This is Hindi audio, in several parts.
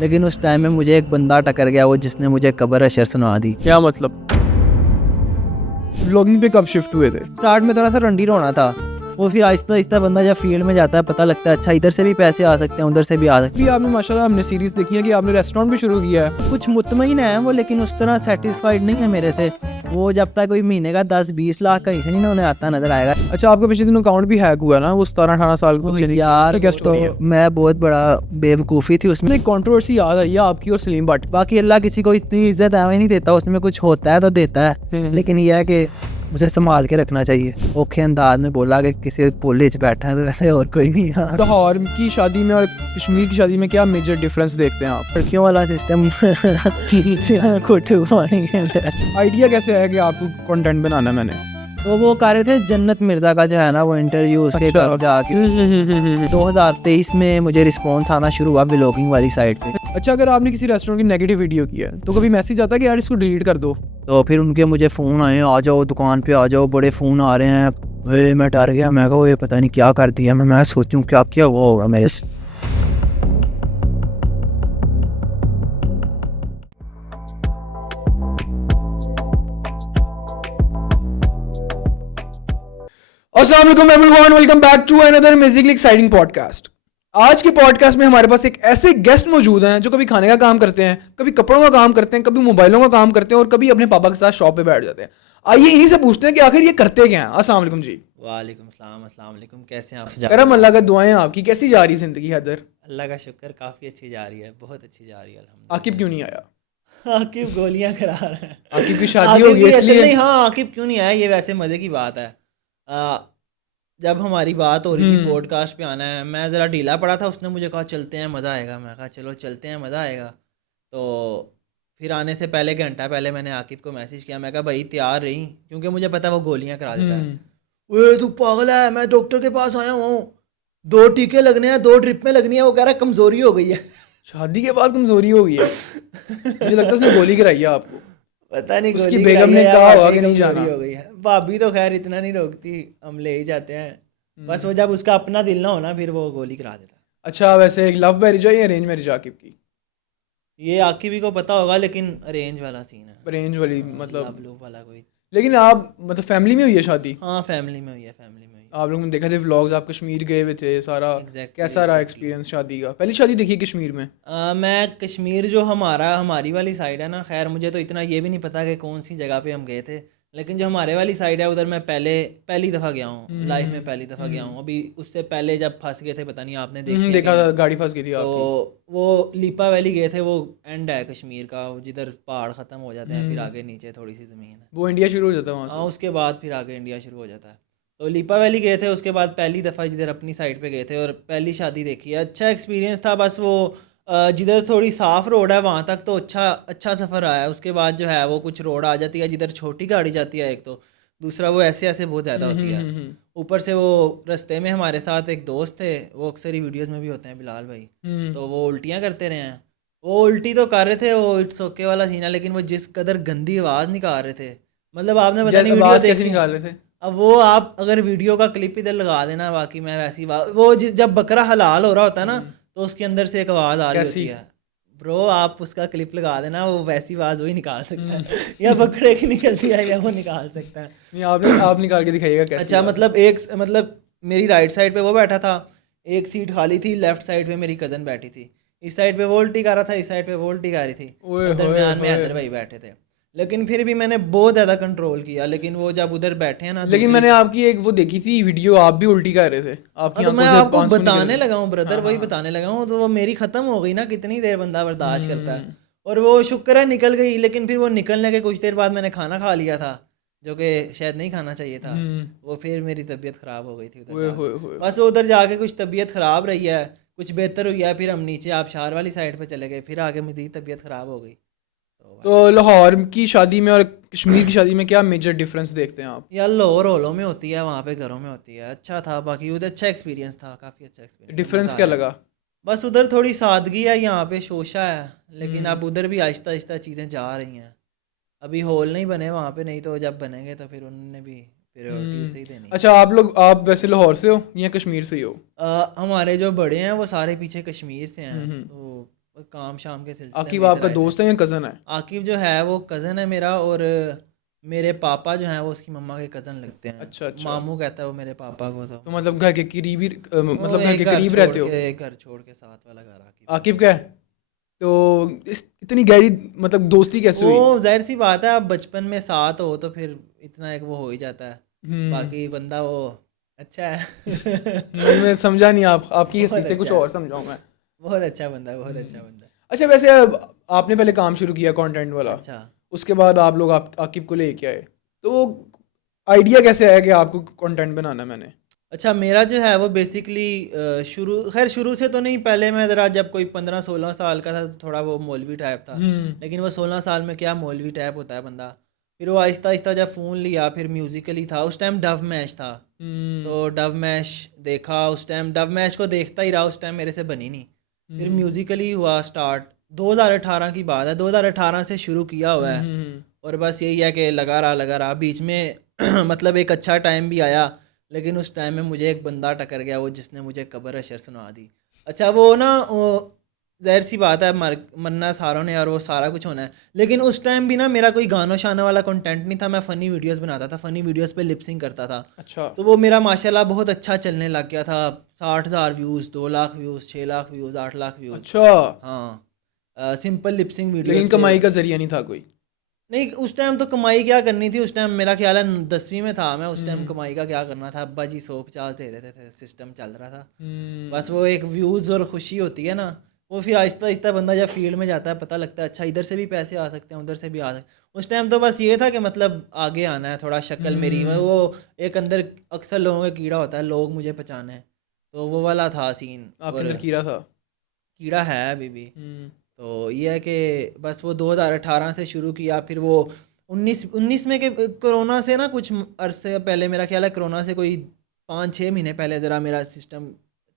लेकिन उस टाइम में मुझे एक बंदा टकर गया, वो जिसने मुझे कब्र अशर सुना दी। क्या मतलब? व्लॉगिंग पे कब शिफ्ट हुए थे? स्टार्ट में थोड़ा सा रंडी होना था, वो फिर आहिस्ता आहिस्ता बंदा जब फील्ड में जाता है पता लगता है अच्छा इधर से भी पैसे आ सकते हैं, उधर से भी आ सकते भी आपने माशाल्लाह हमने सीरीज देखी है कि आपने रेस्टोरेंट भी शुरू किया है। हैं। कुछ मुतमईन है वो, लेकिन उस तरह सेटिस्फाइड नहीं है मेरे से। वो जब तक कोई महीने का 10-20 लाख कहीं से नहीं ना उन्हें आता नजर आएगा। अच्छा, आपका पिछले दिनों अकाउंट भी हैक हुआ ना, वो 17-18 साल को यार क्या वो स्टोरी है? तो मैं बहुत बड़ा बेवकूफ़ी थी उसमें। एक कंट्रोवर्सी याद आई है आपकी और सलीम भट्ट। बाकी अल्लाह किसी को इतनी इज्जत है नहीं देता, उसमें कुछ होता है तो देता है, लेकिन यह है कि उसे संभाल के रखना चाहिए। ओखे अंदाज में बोला कि किसी पुलिस बैठा है तो वैसे और कोई नहीं। हाँ, लाहौर की शादी में और कश्मीर की शादी में क्या मेजर डिफरेंस देखते हैं आप? लड़कियों वाला सिस्टम आइडिया कैसे है कि आपको कंटेंट बनाना है? मैंने तो वो कर रहे थे जन्नत मिर्जा का जो है ना वो इंटरव्यू, उसके अच्छा। घर जाके 2023 में मुझे रिस्पॉन्स आना शुरू हुआ व्लॉगिंग वाली साइड पे। अच्छा, अगर आपने किसी रेस्टोरेंट की नेगेटिव वीडियो की है तो कभी मैसेज आता है कि यार इसको डिलीट कर दो? तो फिर उनके मुझे फ़ोन आए, आ जाओ दुकान पे आ जाओ, बड़े फ़ोन आ रहे हैं। मैं डर गया, मैं कहा ये पता नहीं क्या कर दिया। मैं सोचूं क्या क्या वो होगा मेरे से। अस्सलाम वालेकुम everyone, welcome back to another amazingly exciting podcast. आज के पॉडकास्ट में हमारे पास एक ऐसे गेस्ट मौजूद हैं जो कभी खाने का काम करते हैं, कभी कपड़ों का काम करते हैं, कभी मोबाइलों का काम करते हैं और कभी अपने पापा के साथ शॉप पे बैठ जाते हैं। आइए इन्हीं से पूछते हैं कि आखिर ये करते क्या हैं। अस्सलाम वालेकुम जी। वालेकुम सलाम, अस्सलाम वालेकुम, कैसे हैं आप? करम अल्लाह का दुआएं आपकी। कैसी जा रही जिंदगी हैदर? अल्लाह का शुक्र, काफ़ी अच्छी जा रही है, बहुत अच्छी जा रही है अल्हम्दुलिल्लाह। आकिब क्यों नहीं आया? आकिब गोलियां करा रहा है। आकिब की शादी आकिब हो गई की ऐसे इसलिए? नहीं, हाँ आकिब क्यों नहीं आया, ये वैसे मज़े की बात है। जब हमारी बात हो रही थी पॉडकास्ट पे आना है, मैं ज़रा ढीला पड़ा था, उसने मुझे कहा चलते हैं मज़ा आएगा। मैं कहा चलो चलते हैं मज़ा आएगा। तो फिर आने से पहले घंटा पहले मैंने आकिब को मैसेज किया, मैं कहा भाई तैयार रही, क्योंकि मुझे पता है वो गोलियां करा देता है। ओए तू पागल है, मैं डॉक्टर के पास आया हूँ, 2 टीके लगने हैं, 2 ड्रिप में लगनी है। वो कह रहा है कमज़ोरी हो गई है। शादी के बाद कमजोरी हो गई है? मुझे लगता है उसने गोली कराई है आपको। पता नहीं उसकी गोली बेगम कराई ने है या कहा होगा वाकई कि नहीं कमज़ोरी जाना। हो गई है। भाभी तो खैर इतना नहीं रोकती, हम ले ही जाते हैं। बस वो जब उसका अपना दिल ना होना फिर वो गोली करा देता है। अच्छा, वैसे एक लव मैरिज है या अरेंज मैरिज आकिब की? ये आकिब ही को पता होगा, लेकिन अरेंज वाला सीन है। अरेंज वाली हाँ, मतलब? लव लव वाला कोई। लेकिन आप मतलब फैमिली में हुई है शादी? हाँ फैमिली में हुई है, फैमिली में हुई है। आप लोगों ने देखा थे व्लॉग्स, आप कश्मीर गए हुए थे सारा। Exactly, कैसा रहा exactly. एक्सपीरियंस शादी का? पहली शादी देखी है कश्मीर में? मैं कश्मीर जो हमारी वाली साइड है ना, खैर मुझे तो इतना ये भी नहीं पता कि कौन सी जगह पे हम गए थे, लेकिन जो हमारे वाली साइड है उधर मैं पहली दफ़ा गया हूँ लाइफ में, पहली दफ़ा गया हूँ। अभी उससे पहले जब फंस गए थे, पता नहीं आपने देखी है कि देखा था, नहीं। गाड़ी फंस गई थी आपकी। तो वो लीपा वैली गए थे, वो एंड है कश्मीर का, जिधर पहाड़ ख़त्म हो जाते हैं, फिर आगे नीचे थोड़ी सी ज़मीन है। वो इंडिया शुरू हो जाता है वहाँ हाँ से? उसके बाद फिर आगे इंडिया शुरू हो जाता है। तो लीपा वैली गए थे, उसके बाद पहली दफ़ा जिधर अपनी साइड पे गए थे और पहली शादी देखी है। अच्छा एक्सपीरियंस था। बस वो जिधर थोड़ी साफ़ रोड है वहाँ तक तो अच्छा सफ़र आया है। उसके बाद जो है वो कुछ रोड आ जाती है जिधर छोटी गाड़ी जाती है एक, तो दूसरा वो ऐसे ऐसे बहुत ज़्यादा होती है। ऊपर से वो रास्ते में हमारे साथ एक दोस्त थे, वो अक्सर ही वीडियोज़ में भी होते हैं, बिलाल भाई। तो वो उल्टियाँ करते रहे हैं। वो उल्टी तो कर रहे थे, वो इट्स ओके वाला सीन है, लेकिन वो जिस कदर गंदी आवाज़ निकाल रहे थे, मतलब आपने पता नहीं वीडियो आवाज़ कैसे देखी। निकाल रहे थे? अब वो आप अगर वीडियो का क्लिप इधर लगा देना, बाकी मैं वैसी वो जब बकरा हलाल हो रहा होता है ना, तो उसके अंदर से एक आवाज़ आ रही होती कैसी? है। ब्रो आप उसका क्लिप लगा देना, वो वैसी आवाज़ वही निकाल सकता है। या बकरे की निकलती है या वो निकाल सकता है। नहीं, आप निकाल के दिखाइएगा कैसे। अच्छा मतलब मेरी राइट साइड पे वो बैठा था, एक सीट खाली थी, लेफ्ट साइड पे मेरी कज़न बैठी थी। इस साइड पे वो उल्टी कर रहा था, इस साइड पे वो उल्टी कर रही थी, और दरमियान में हैदर भाई बैठे थे। लेकिन फिर भी मैंने बहुत ज़्यादा कंट्रोल किया, लेकिन वो जब उधर बैठे हैं ना, लेकिन मैंने आपकी एक वो देखी थी वीडियो, आप भी उल्टी कर रहे थे। आपकी तो मैं आंखों से आपको आंसू निकल बताने रहे थे। लगा हूँ ब्रदर, वही बताने लगा हूँ। तो वो मेरी ख़त्म हो गई ना, कितनी देर बंदा बर्दाश्त करता है। और वो शुक्र है निकल गई, लेकिन फिर वो निकलने के कुछ देर बाद मैंने खाना खा लिया था, जो कि शायद नहीं खाना चाहिए था। वो फिर मेरी तबीयत ख़राब हो गई थी उधर जाके। बस उधर जाके कुछ तबीयत ख़राब रही है, कुछ बेहतर हुई है, फिर हम नीचे आबशार वाली साइड पे चले गए, फिर आगे मज़ीद तबीयत ख़राब हो गई। तो लाहौर की शादी में और कश्मीर की शादी में क्या मेजर डिफरेंस देखते हैं आप? यार लाहौर होलों में होती है, वहाँ पे घरों में होती है। अच्छा था, बाकी उधर अच्छा एक्सपीरियंस था, काफ़ी अच्छा एक्सपीरियंस। डिफरेंस क्या लगा? बस उधर थोड़ी सादगी है, यहाँ पे शोशा है, लेकिन अब उधर भी आहिस्ता आहिस्ता चीज़ें जा रही हैं। अभी हॉल नहीं बने वहाँ पे, नहीं तो जब बनेंगे तो फिर उन्होंने भी प्रायोरिटी उसे ही देनी है। अच्छा, आप वैसे लाहौर से हो या कश्मीर से ही हो? हमारे जो बड़े हैं वो सारे पीछे कश्मीर से हैं, तो काम शाम के सिलसिले आकिब में इधर आपका आए थे। दोस्त है या कज़न है? आकिब जो है वो कज़न है मेरा, और मेरे पापा जो हैं वो उसकी मम्मा के कज़न लगते हैं। अच्छा अच्छा। मामू कहता है वो मेरे पापा को। तो तो मतलब घर के करीब ही वो मतलब घर एक के घर करीब छोड़ रहते हो? के, एक घर छोड़ के साथ वाला घर आकिब का। आकिब क्या है? तो इतनी गहरी मतलब दोस्ती कैसे हुई? वो जाहिर सी बात है, आप बचपन में साथ हो तो फिर इतना एक वो हो ही जाता है। हम्म। बाकी बंदा वो अच्छा है। मैं समझा नहीं, आपकी हंसी बहुत से कुछ अच्छा है, और समझाऊं मैं। बहुत अच्छा बंदा है, बहुत हम्म। अच्छा बंदा है। अच्छा वैसे अब आपने पहले काम शुरू किया कंटेंट वाला, अच्छा उसके बाद आप लोग आकिब को लेके आए, तो आइडिया कैसे आया कि आपको कंटेंट बनाना है? मैंने अच्छा, मेरा जो है वो बेसिकली शुरू, खैर शुरू से तो नहीं, पहले मैं ज़रा जब कोई 15-16 साल का था तो थोड़ा वो मौलवी टाइप था। हम्म लेकिन वो 16 साल में क्या मौलवी टाइप होता है बंदा। फिर वो आहिस्ता आहिस्ता जब फ़ोन लिया, फिर म्यूज़िकली था, उस टाइम डव मैश था। हम्म तो डव मैश देखा, उस टाइम डव मैश को देखता ही रहा, उस टाइम मेरे से बनी नहीं। फिर हम्म म्यूज़िकली हुआ स्टार्ट, 2018 की बात है, 2018 से शुरू किया हुआ है। हम्म। और बस यही है कि लगा रहा बीच में मतलब एक अच्छा टाइम भी आया, लेकिन उस टाइम में मुझे एक बंदा टकर गया, वो जिसने मुझे कब्र अशर सुना दी। अच्छा वो ना वो ज़ाहिर सी बात है, मरना सारों ने और वो सारा कुछ होना है। लेकिन उस टाइम भी ना मेरा कोई गानों शानों वाला कंटेंट नहीं था, मैं फ़नी वीडियोस बनाता था, फ़नी वीडियोस पे लिपसिंग करता था। अच्छा। तो वो मेरा माशाल्लाह बहुत अच्छा चलने लग गया था। 60,000 views, 2 lakh views, 6 lakh views, 8 lakh views. अच्छा हाँ, सिंपल लिपसिंग लेकिन वीडियोस पे। कमाई का जरिया नहीं था कोई? नहीं, उस टाइम तो कमाई क्या करनी थी, उस टाइम मेरा ख्याल है 10वीं में था मैं, उस टाइम हम्म कमाई का क्या करना था, अब्बा जी 150 दे देते थे, सिस्टम चल रहा था। बस हम्म। वो एक व्यूज़ और खुशी होती है ना, वो फिर आहिस्ता आहिस्ता बंदा जब फील्ड में जाता है पता लगता है अच्छा इधर से भी पैसे आ सकते हैं, उधर से भी आ सकते हैं। उस टाइम तो बस ये था कि मतलब आगे आना है, थोड़ा शक्ल मेरी हम्म। वो एक अंदर अक्सर लोगों का कीड़ा होता है, लोग मुझे पहचाने, तो वो वाला था सीन। आपके और अंदर कीड़ा था? कीड़ा है अभी भी। हम्म तो ये है कि बस वो 2018 से शुरू किया, फिर वो 19 में के कोरोना से ना कुछ अरसे पहले, मेरा ख्याल है कोरोना से कोई 5-6 महीने पहले ज़रा मेरा सिस्टम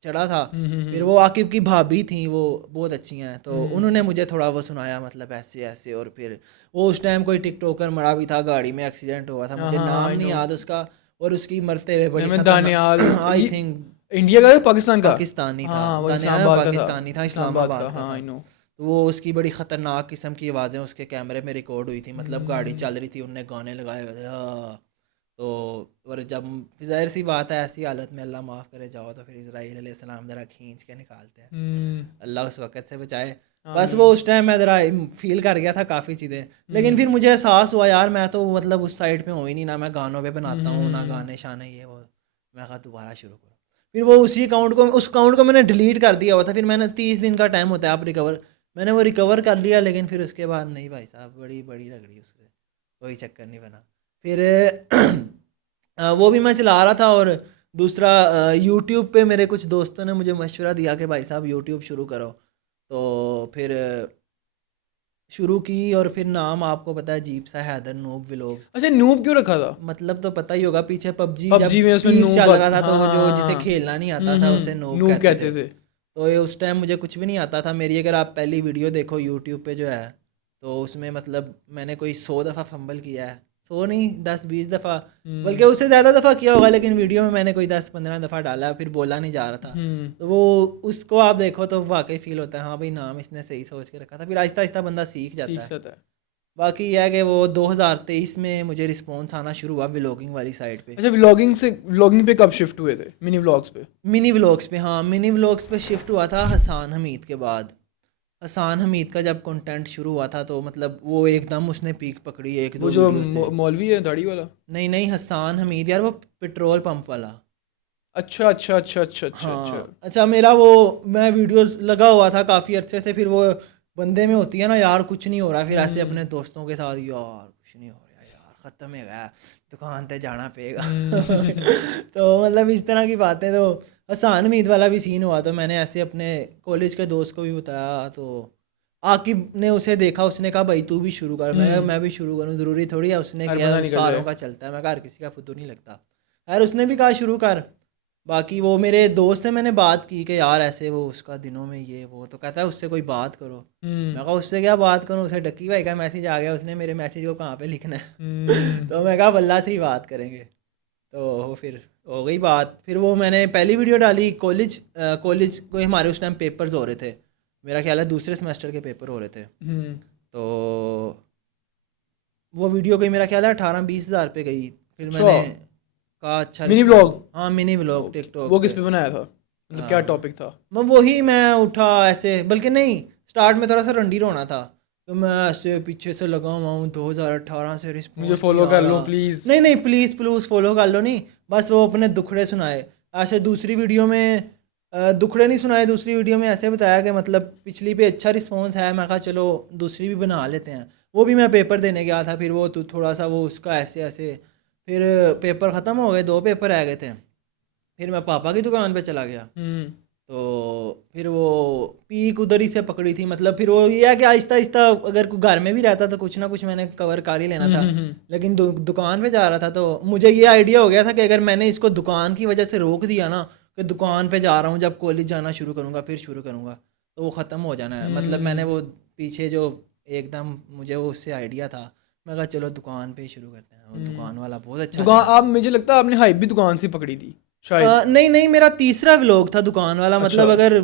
चढ़ा था। फिर वो आकिब की भाभी थी, वो बहुत अच्छी हैं, तो हम्म। उन्होंने मुझे थोड़ा वो सुनाया, मतलब ऐसे ऐसे। और फिर वो उस टाइम कोई टिकटॉकर मरा भी था, गाड़ी में एक्सीडेंट हुआ था, हाँ मुझे हाँ नाम आई नहीं नो। याद उसका। और उसकी मरते हुए बड़ी अहमद दानियाल, खतरनाक आई ये थिंक इंडिया का है पाकिस्तान का? पाकिस्तानी था, हाँ वो दानियाल इस्लामाबाद का था। पाकिस्तानी था, इस्लामाबाद का, इस्लामाबाद का हाँ था। I know. तो वो उसकी बड़ी ख़तरनाक किस्म की आवाज़ें उसके कैमरे में रिकॉर्ड हुई थी, मतलब गाड़ी हम्म चल रही थी, उनने गाने लगाए हुए थे। तो और जब जाहिर सी बात है ऐसी हालत में, अल्लाह माफ़ करे, जाओ तो फिर इजराइल अलैहिस्सलाम ज़रा खींच के निकालते हैं। हम्म। अल्लाह उस वक़्त से बचाए। बस वो आमीन। उस टाइम मैं ज़रा फ़ील कर गया था काफ़ी चीज़ें। लेकिन हम्म फिर मुझे एहसास हुआ यार मैं तो मतलब उस साइड पे हूँ ही नहीं, ना मैं गानों पे बनाता हूँ, ना हम्म। गाने शाने ये वो। मैं कहा दोबारा शुरू करूँ। फिर वो उसी अकाउंट को, उस अकाउंट को मैंने डिलीट कर दिया हुआ था। फिर मैंने 30 दिन का टाइम होता है आप रिकवर, मैंने वो रिकवर कर लिया, लेकिन फिर उसके बाद नहीं भाई साहब, बड़ी बड़ी लग रही उससे, कोई चक्कर नहीं बना। फिर वो भी मैं चला रहा था, और दूसरा यूट्यूब पे मेरे कुछ दोस्तों ने मुझे मशवरा दिया कि भाई साहब यूट्यूब शुरू करो। तो फिर शुरू की, और फिर नाम आपको पता है अजीब सा, हैदर नूब व्लॉग्स। अच्छा नूब क्यों रखा था? मतलब तो पता ही होगा, पीछे पबजी जब पबजी में उसमें पीक नूब चल रहा था, तो हाँ वो हाँ जो जिसे हाँ। खेलना नहीं आता था उसे नूब नूब कहते थे। कहते थे। तो ये उस टाइम मुझे कुछ भी नहीं आता था। मेरी अगर आप पहली वीडियो देखो यूट्यूब पे जो है, तो उसमें मतलब मैंने कोई 100 दफ़ा फंबल किया है, 100 नहीं 10-20 दफ़ा, बल्कि उससे ज़्यादा दफ़ा किया होगा, लेकिन वीडियो में मैंने कोई 10-15 दफ़ा डाला, फिर बोला नहीं जा रहा था। तो वो उसको आप देखो तो वाकई फ़ील होता है हाँ भाई नाम इसने सही सोच के रखा था। फिर आहिस्ता आहिस्ता बंदा सीख जाता सीख है। जाता है। बाकी यह है कि वो 2023 में मुझे रिस्पॉन्स आना शुरू हुआ व्लॉगिंग वाली साइड पे। अच्छा व्लॉगिंग पे कब शिफ्ट हुए थे, मिनी व्लॉग्स पे? मिनी व्लॉग्स पे, हाँ मिनी व्लॉग्स पे शिफ्ट हुआ था हसान हमीद के बाद। हसान हमीद का जब कंटेंट शुरू हुआ था, तो मतलब वो एकदम उसने पीक पकड़ी एक वो दो जो वीडियो से। मौलवी है दाढ़ी वाला? नहीं नहीं, हसान हमीद यार, वो पेट्रोल पंप वाला। अच्छा अच्छा अच्छा अच्छा अच्छा अच्छा। हाँ अच्छा, मेरा वो मैं वीडियो लगा हुआ था काफ़ी अच्छे से, फिर वो बंदे में होती है ना यार कुछ नहीं हो रहा, फिर ऐसे अपने दोस्तों के साथ यार कुछ नहीं हो रहा यार, ख़त्म हो गया, दुकान पे जाना पड़ेगा। तो मतलब इस तरह की बातें। तो हसान हमीद वाला भी सीन हुआ, तो मैंने ऐसे अपने कॉलेज के दोस्त को भी बताया, तो आकिब ने उसे देखा, उसने कहा भाई तू भी शुरू कर। मैं भी शुरू करूँ, ज़रूरी थोड़ी है। उसने हर किया, बंदा निकल सारों जाए। का चलता है, मैं कहा हर किसी का फुद्दू नहीं लगता। यार उसने भी कहा शुरू कर। बाकी वो मेरे दोस्त से मैंने बात की कि यार ऐसे वो उसका दिनों में ये वो, तो कहता है उससे कोई बात करो। मैं कहा उससे क्या बात करूँ, उसे डक्की भाई का मैसेज आ गया, उसने मेरे मैसेज को कहाँ पे लिखना है। तो मैं कहा वल्लाह से ही बात करेंगे। तो फिर हो गई बात। फिर वो मैंने पहली वीडियो डाली कॉलेज को, हमारे उस टाइम पेपर्स हो रहे थे, मेरा ख्याल है दूसरे सेमेस्टर के पेपर हो रहे थे, तो वो वीडियो गई मेरा ख्याल है 18-20 हज़ार पे गई। फिर मैंने कहा अच्छा मिनी ब्लॉग, हाँ मिनी ब्लॉग टिकटॉक वो किस पे बनाया था, मतलब क्या टॉपिक था? वही मैं उठा ऐसे, बल्कि नहीं स्टार्ट में थोड़ा सा रंडी रोना था, तो मैं ऐसे पीछे से लगा हुआ हूँ 2018 से रिस्पॉन्स मुझे फॉलो कर लो प्लीज। नहीं नहीं प्लीज़ फॉलो कर लो नहीं, बस वो अपने दुखड़े सुनाए। ऐसे दूसरी वीडियो में दुखड़े नहीं सुनाए, दूसरी वीडियो में ऐसे बताया कि मतलब पिछली पे अच्छा रिस्पॉन्स है, मैं कहा चलो दूसरी भी बना लेते हैं। वो भी मैं पेपर देने गया था, फिर वो तो थोड़ा सा वो उसका ऐसे ऐसे, फिर पेपर ख़त्म हो गए, 2 पेपर रह गए थे, फिर मैं पापा की दुकान पे चला गया। तो फिर वो पीक उधर ही से पकड़ी थी, मतलब फिर वो ये है कि आहिस्ता आहिस्ता अगर कोई घर में भी रहता तो कुछ ना कुछ मैंने कवर कर ही लेना था, लेकिन दुकान पे जा रहा था तो मुझे ये आइडिया हो गया था कि अगर मैंने इसको दुकान की वजह से रोक दिया ना कि दुकान पे जा रहा हूँ, जब कॉलेज जाना शुरू करूँगा फिर शुरू करूँगा तो वो ख़त्म हो जाना है। मतलब मैंने वो पीछे जो एकदम मुझे वो उससे आइडिया था, मैं कहा चलो दुकान पे ही शुरू करते हैं। वो दुकान वाला बहुत अच्छा दुकान आप, मुझे लगता है आपने हाइप भी दुकान से पकड़ी थी शायद। नहीं नहीं मेरा तीसरा व्लॉग था दुकान वाला। मतलब अगर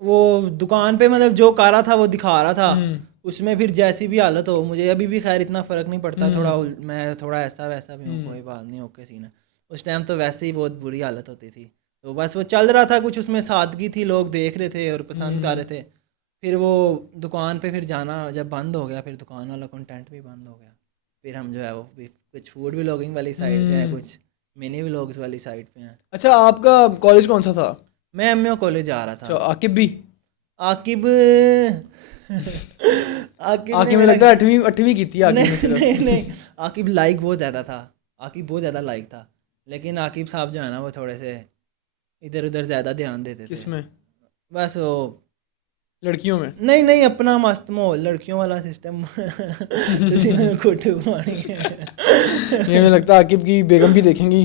वो दुकान पे मतलब जो कर रहा था वो दिखा रहा था, उसमें फिर जैसी भी हालत हो, मुझे अभी भी खैर इतना फ़र्क नहीं पड़ता, थोड़ा मैं थोड़ा ऐसा वैसा भी हूँ, कोई बात नहीं, ओके सीन है। उस टाइम तो वैसे ही बहुत बुरी हालत होती थी, तो बस वो चल रहा था, कुछ उसमें सादगी थी, लोग देख रहे थे और पसंद कर रहे थे। फिर वो दुकान पे फिर जाना जब बंद हो गया, फिर दुकान वाला कंटेंट भी बंद हो गया, फिर हम जो है वो कुछ फूड व्लॉगिंग वाली साइड पे है, कुछ मिनी व्लॉग्स वाली साइड पे हैं। अच्छा, आपका कॉलेज कौन सा था? मैं एमओ कॉलेज जा रहा था। आकिब भी? आकिब आकिब में लगता है 8वीं की थी आकिब में सिर्फ। नहीं नहीं आकिब लाइक बहुत ज़्यादा था, आकिब बहुत ज़्यादा लाइक था, लेकिन आकिब साहब जो है ना वो थोड़े से इधर उधर ज़्यादा ध्यान देते थे। किसमें? बस वो लड़कियों में? नहीं नहीं अपना मस्त माहौल, लड़कियों वाला सिस्टम किसी में कुछ पानी ये मुझे लगता है आकिब की बेगम भी देखेंगी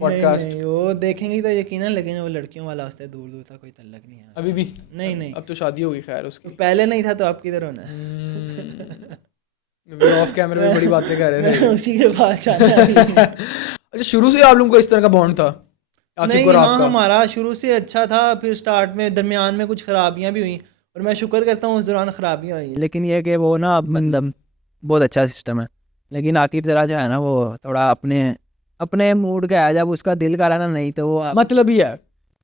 पॉडकास्ट। नहीं वो देखेंगी तो यकीनन, लेकिन वो लड़कियों वाला उससे दूर दूर तक कोई तल्लक नहीं है अभी भी? नहीं नहीं अब तो शादी होगी खैर उसकी। तो पहले नहीं था तो अब किधर होना है। अभी ऑफ कैमरा में बड़ी बातें कर रहे थे। मैं उसी के पास जाना अच्छा, शुरू से आप लोगों को इस तरह का बॉन्ड था आकिब नहीं और हाँ आपका? हमारा शुरू से अच्छा था, फिर स्टार्ट में दरमियान में कुछ खराबियां भी हुई, और मैं शुक्र करता हूँ उस दौरान खराबियां हुई, लेकिन ये कि वो ना मतलब बहुत अच्छा सिस्टम है। लेकिन आकिब ज़रा जो है ना वो थोड़ा अपने अपने मूड का है, जब उसका दिल करा ना, नहीं तो वो मतलब ही है।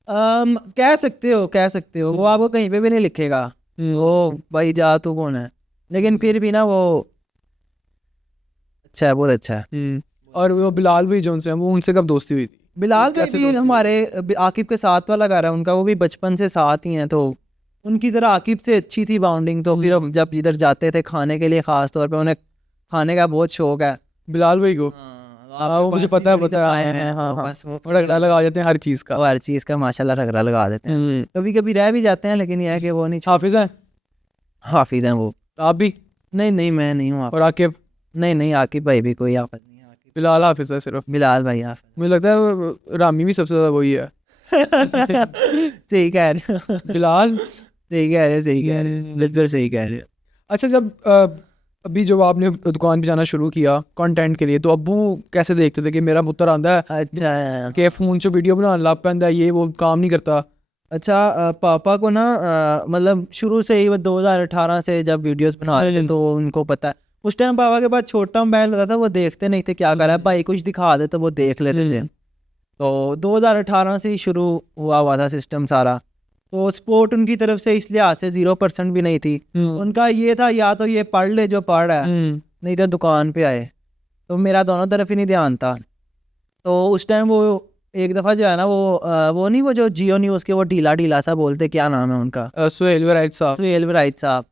कह सकते हो वो आपको कहीं पे भी नहीं लिखेगा वो भाई जा तू कौन है, लेकिन फिर भी ना वो अच्छा है, बहुत अच्छा है। और वो बिलाल भाई जो उनसे, वो उनसे कब दोस्ती हुई थी? बिलाल भाई भी हमारे आकिब के साथ वाला घर है उनका, वो भी बचपन से साथ ही हैं, तो उनकी ज़रा आकिब से अच्छी थी बाउंडिंग, तो फिर हम जब इधर जाते थे खाने के लिए, ख़ास तौर पे उन्हें खाने का बहुत शौक है बिलाल भाई को। हाँ वो मुझे पता है। हाँ बस वो रगड़ा लगा देते हैं हर चीज़ का। वो हर चीज़ का माशाल्लाह रगड़ा लगा देते हैं, कभी कभी रह भी जाते हैं, लेकिन यह है कि वो नहीं हाफिज है? हाफिज हैं वो। आप भी? नहीं नहीं मैं नहीं हूँ। और आकिब? नहीं नहीं आकिब भाई भी कोई आफत नहीं है, आकिब बिलाल हाफिज है सिर्फ। बिलाल भाई हाफिज। मुझे लगता है रामी भी सबसे ज़्यादा वही है। सही कह रहे हो बिलाल सही कह रहे हो बिल्कुल सही कह रहे हो। अच्छा, जब अभी जब आपने दुकान पे जाना शुरू किया कंटेंट के लिए, तो अब्बू कैसे देखते थे कि मेरा पुत्र आंदा है अच्छा कि फ़ोन से वीडियो बनाने लग पैंदा है, ये वो काम नहीं करता? अच्छा पापा को ना मतलब शुरू से ही वो 2018 से जब वीडियोस बना रहे थे तो उनको पता है। उस टाइम पापा के पास छोटा मोबाइल होता था, वो देखते नहीं थे क्या कर रहा है, भाई कुछ दिखा दे तो वो देख लेते थे। तो 2018 से ही शुरू हुआ था सिस्टम सारा, तो सपोर्ट उनकी तरफ से इस लिहाज से 0% भी नहीं थी। उनका ये था या तो ये पढ़ ले जो पढ़ रहा है, नहीं तो दुकान पे आए, तो मेरा दोनों तरफ ही नहीं ध्यान था। तो उस टाइम वो एक दफ़ा जो है ना वो नहीं, वो जो जियो न्यूज़ के वो ढीला सा बोलते, क्या नाम है उनका, सुहेल वराइट साहब। सुहेल वराइट साहब,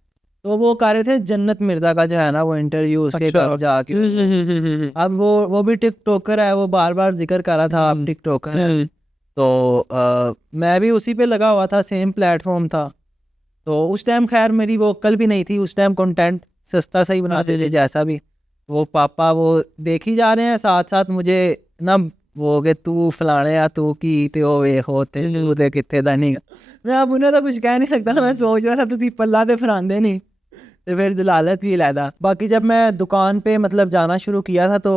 तो वो कर रहे थे जन्नत मिर्जा का जो है ना वो इंटरव्यू उसके घर जाके। अब वो भी टिकटॉकर है, वो बार बार जिक्र कर रहा था आप टिकटॉकर है, तो मैं भी उसी पे लगा हुआ था, सेम प्लेटफॉर्म था। तो उस टाइम खैर मेरी वो अक्ल भी नहीं थी, उस टाइम कंटेंट सस्ता सही बनाते थे जैसा भी। वो पापा वो देख ही जा रहे हैं, साथ साथ मुझे ना वो कि तू फलाने या तू की तो वेख होते तू ते कितने दा नहीं, मैं अब उन्हें तो कुछ कह नहीं सकता, मैं सोच रहा था तो पल्ला ते फरांदे नहीं, तो फिर जलालत भी लैदा। बाकी जब मैं दुकान पे मतलब जाना शुरू किया था तो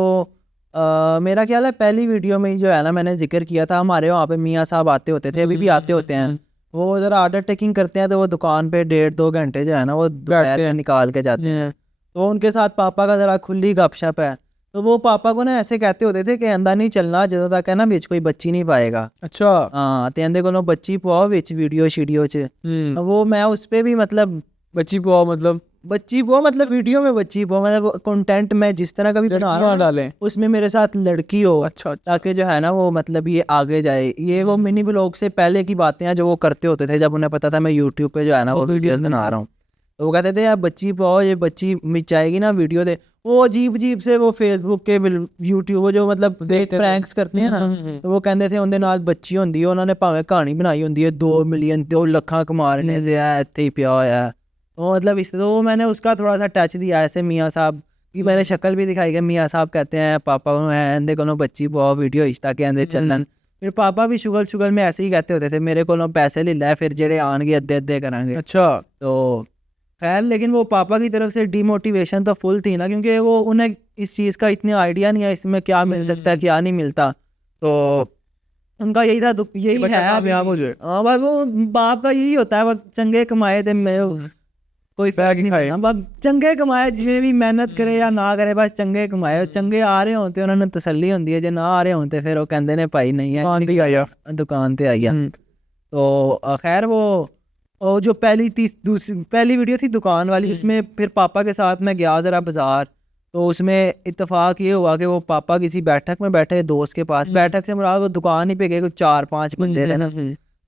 मेरा ख्याल है पहली वीडियो में जो है ना मैंने जिक्र किया था, हमारे वहाँ पे मियाँ साहब आते होते थे, अभी भी आते होते हैं, वो ज़रा ऑर्डर टेकिंग करते हैं तो वो दुकान पे 1.5-2 घंटे जो है ना वो दोपहर में निकाल के जाते हैं। तो उनके साथ पापा का ज़रा खुली गपशप है। तो वो पापा को ना ऐसे कहते होते थे कि अंदर नहीं चलना ਜਦੋਂ तक है ना बिच कोई बच्ची नहीं पाएगा। अच्छा। हाँ ते अंदे कोलों बच्ची पाओ बिच वीडियो शीडियो च। वो मैं उस पे भी मतलब बच्ची पाओ मतलब बच्ची वो मतलब वीडियो में बच्ची वो मतलब कंटेंट मैं जिस तरह का भी बना रहा हूँ ना, डालें। उसमें मेरे साथ लड़की हो अच्छा ताकि जो है ना वो मतलब ये आगे जाए। ये वो मिनी ब्लॉग से पहले की बातें हैं जो वो करते होते थे जब उन्हें पता था मैं यूट्यूब पे जो है ना वो वीडियोस बना रहा हूँ। तो वो कहते थे यार बच्ची पाओ ये बच्ची मिचाएगी ना वीडियो दे। वो अजीब अजीब से वो फेसबुक के यूट्यूब जो मतलब प्रैंक्स करते हैं ना, तो वो कहते थे उनके नाल बच्ची होंदी है उन्होंने भावें कहानी बनाई होंदी है 2 मिलियन 2 ਲੱਖਾਂ कमा रहे थे इतने ही पिया होया। तो मतलब इस तो मैंने उसका थोड़ा सा टच दिया ऐसे मियाँ साहब की मैंने शक्ल भी दिखाई कि मियाँ साहब कहते हैं पापा को है अंदे को बच्ची पाओ वीडियो इश्ता के अंदर चलन। फिर पापा भी शुगल शुगल में ऐसे ही कहते होते थे मेरे को पैसे ले लै फिर जेड़े आनगे अद्धे अद्धे करांगे। अच्छा। तो खैर लेकिन वो पापा की तरफ से डीमोटिवेशन तो फुल थी ना क्योंकि वो उन्हें इस चीज़ का इतना आइडिया नहीं है इसमें क्या मिल सकता है क्या नहीं मिलता। तो उनका यही था यही है कामयाब हो जाए। हाँ बस वो बाप का यही होता है वो चंगे कमाए थे मैं कोई फर्क नहीं पड़ता बस चंगे कमाए जिਵੇਂ भी मेहनत करे या ना करे बस चंगे कमाए चंगे आ रहे होते उन्होंने तसल्ली होती है जो ना आ रहे होते फिर वो कहते ने भाई नहीं है दुकान ते आई है। तो खैर वो जो पहली वीडियो थी दुकान वाली उसमें फिर पापा के साथ मैं गया ज़रा बाज़ार। तो उसमें इत्तेफाक ये हुआ कि वो पापा किसी बैठक में बैठे दोस्त के पास बैठक से मुराद वो दुकान ही पे गए कुछ 4-5 बंदे थे ना।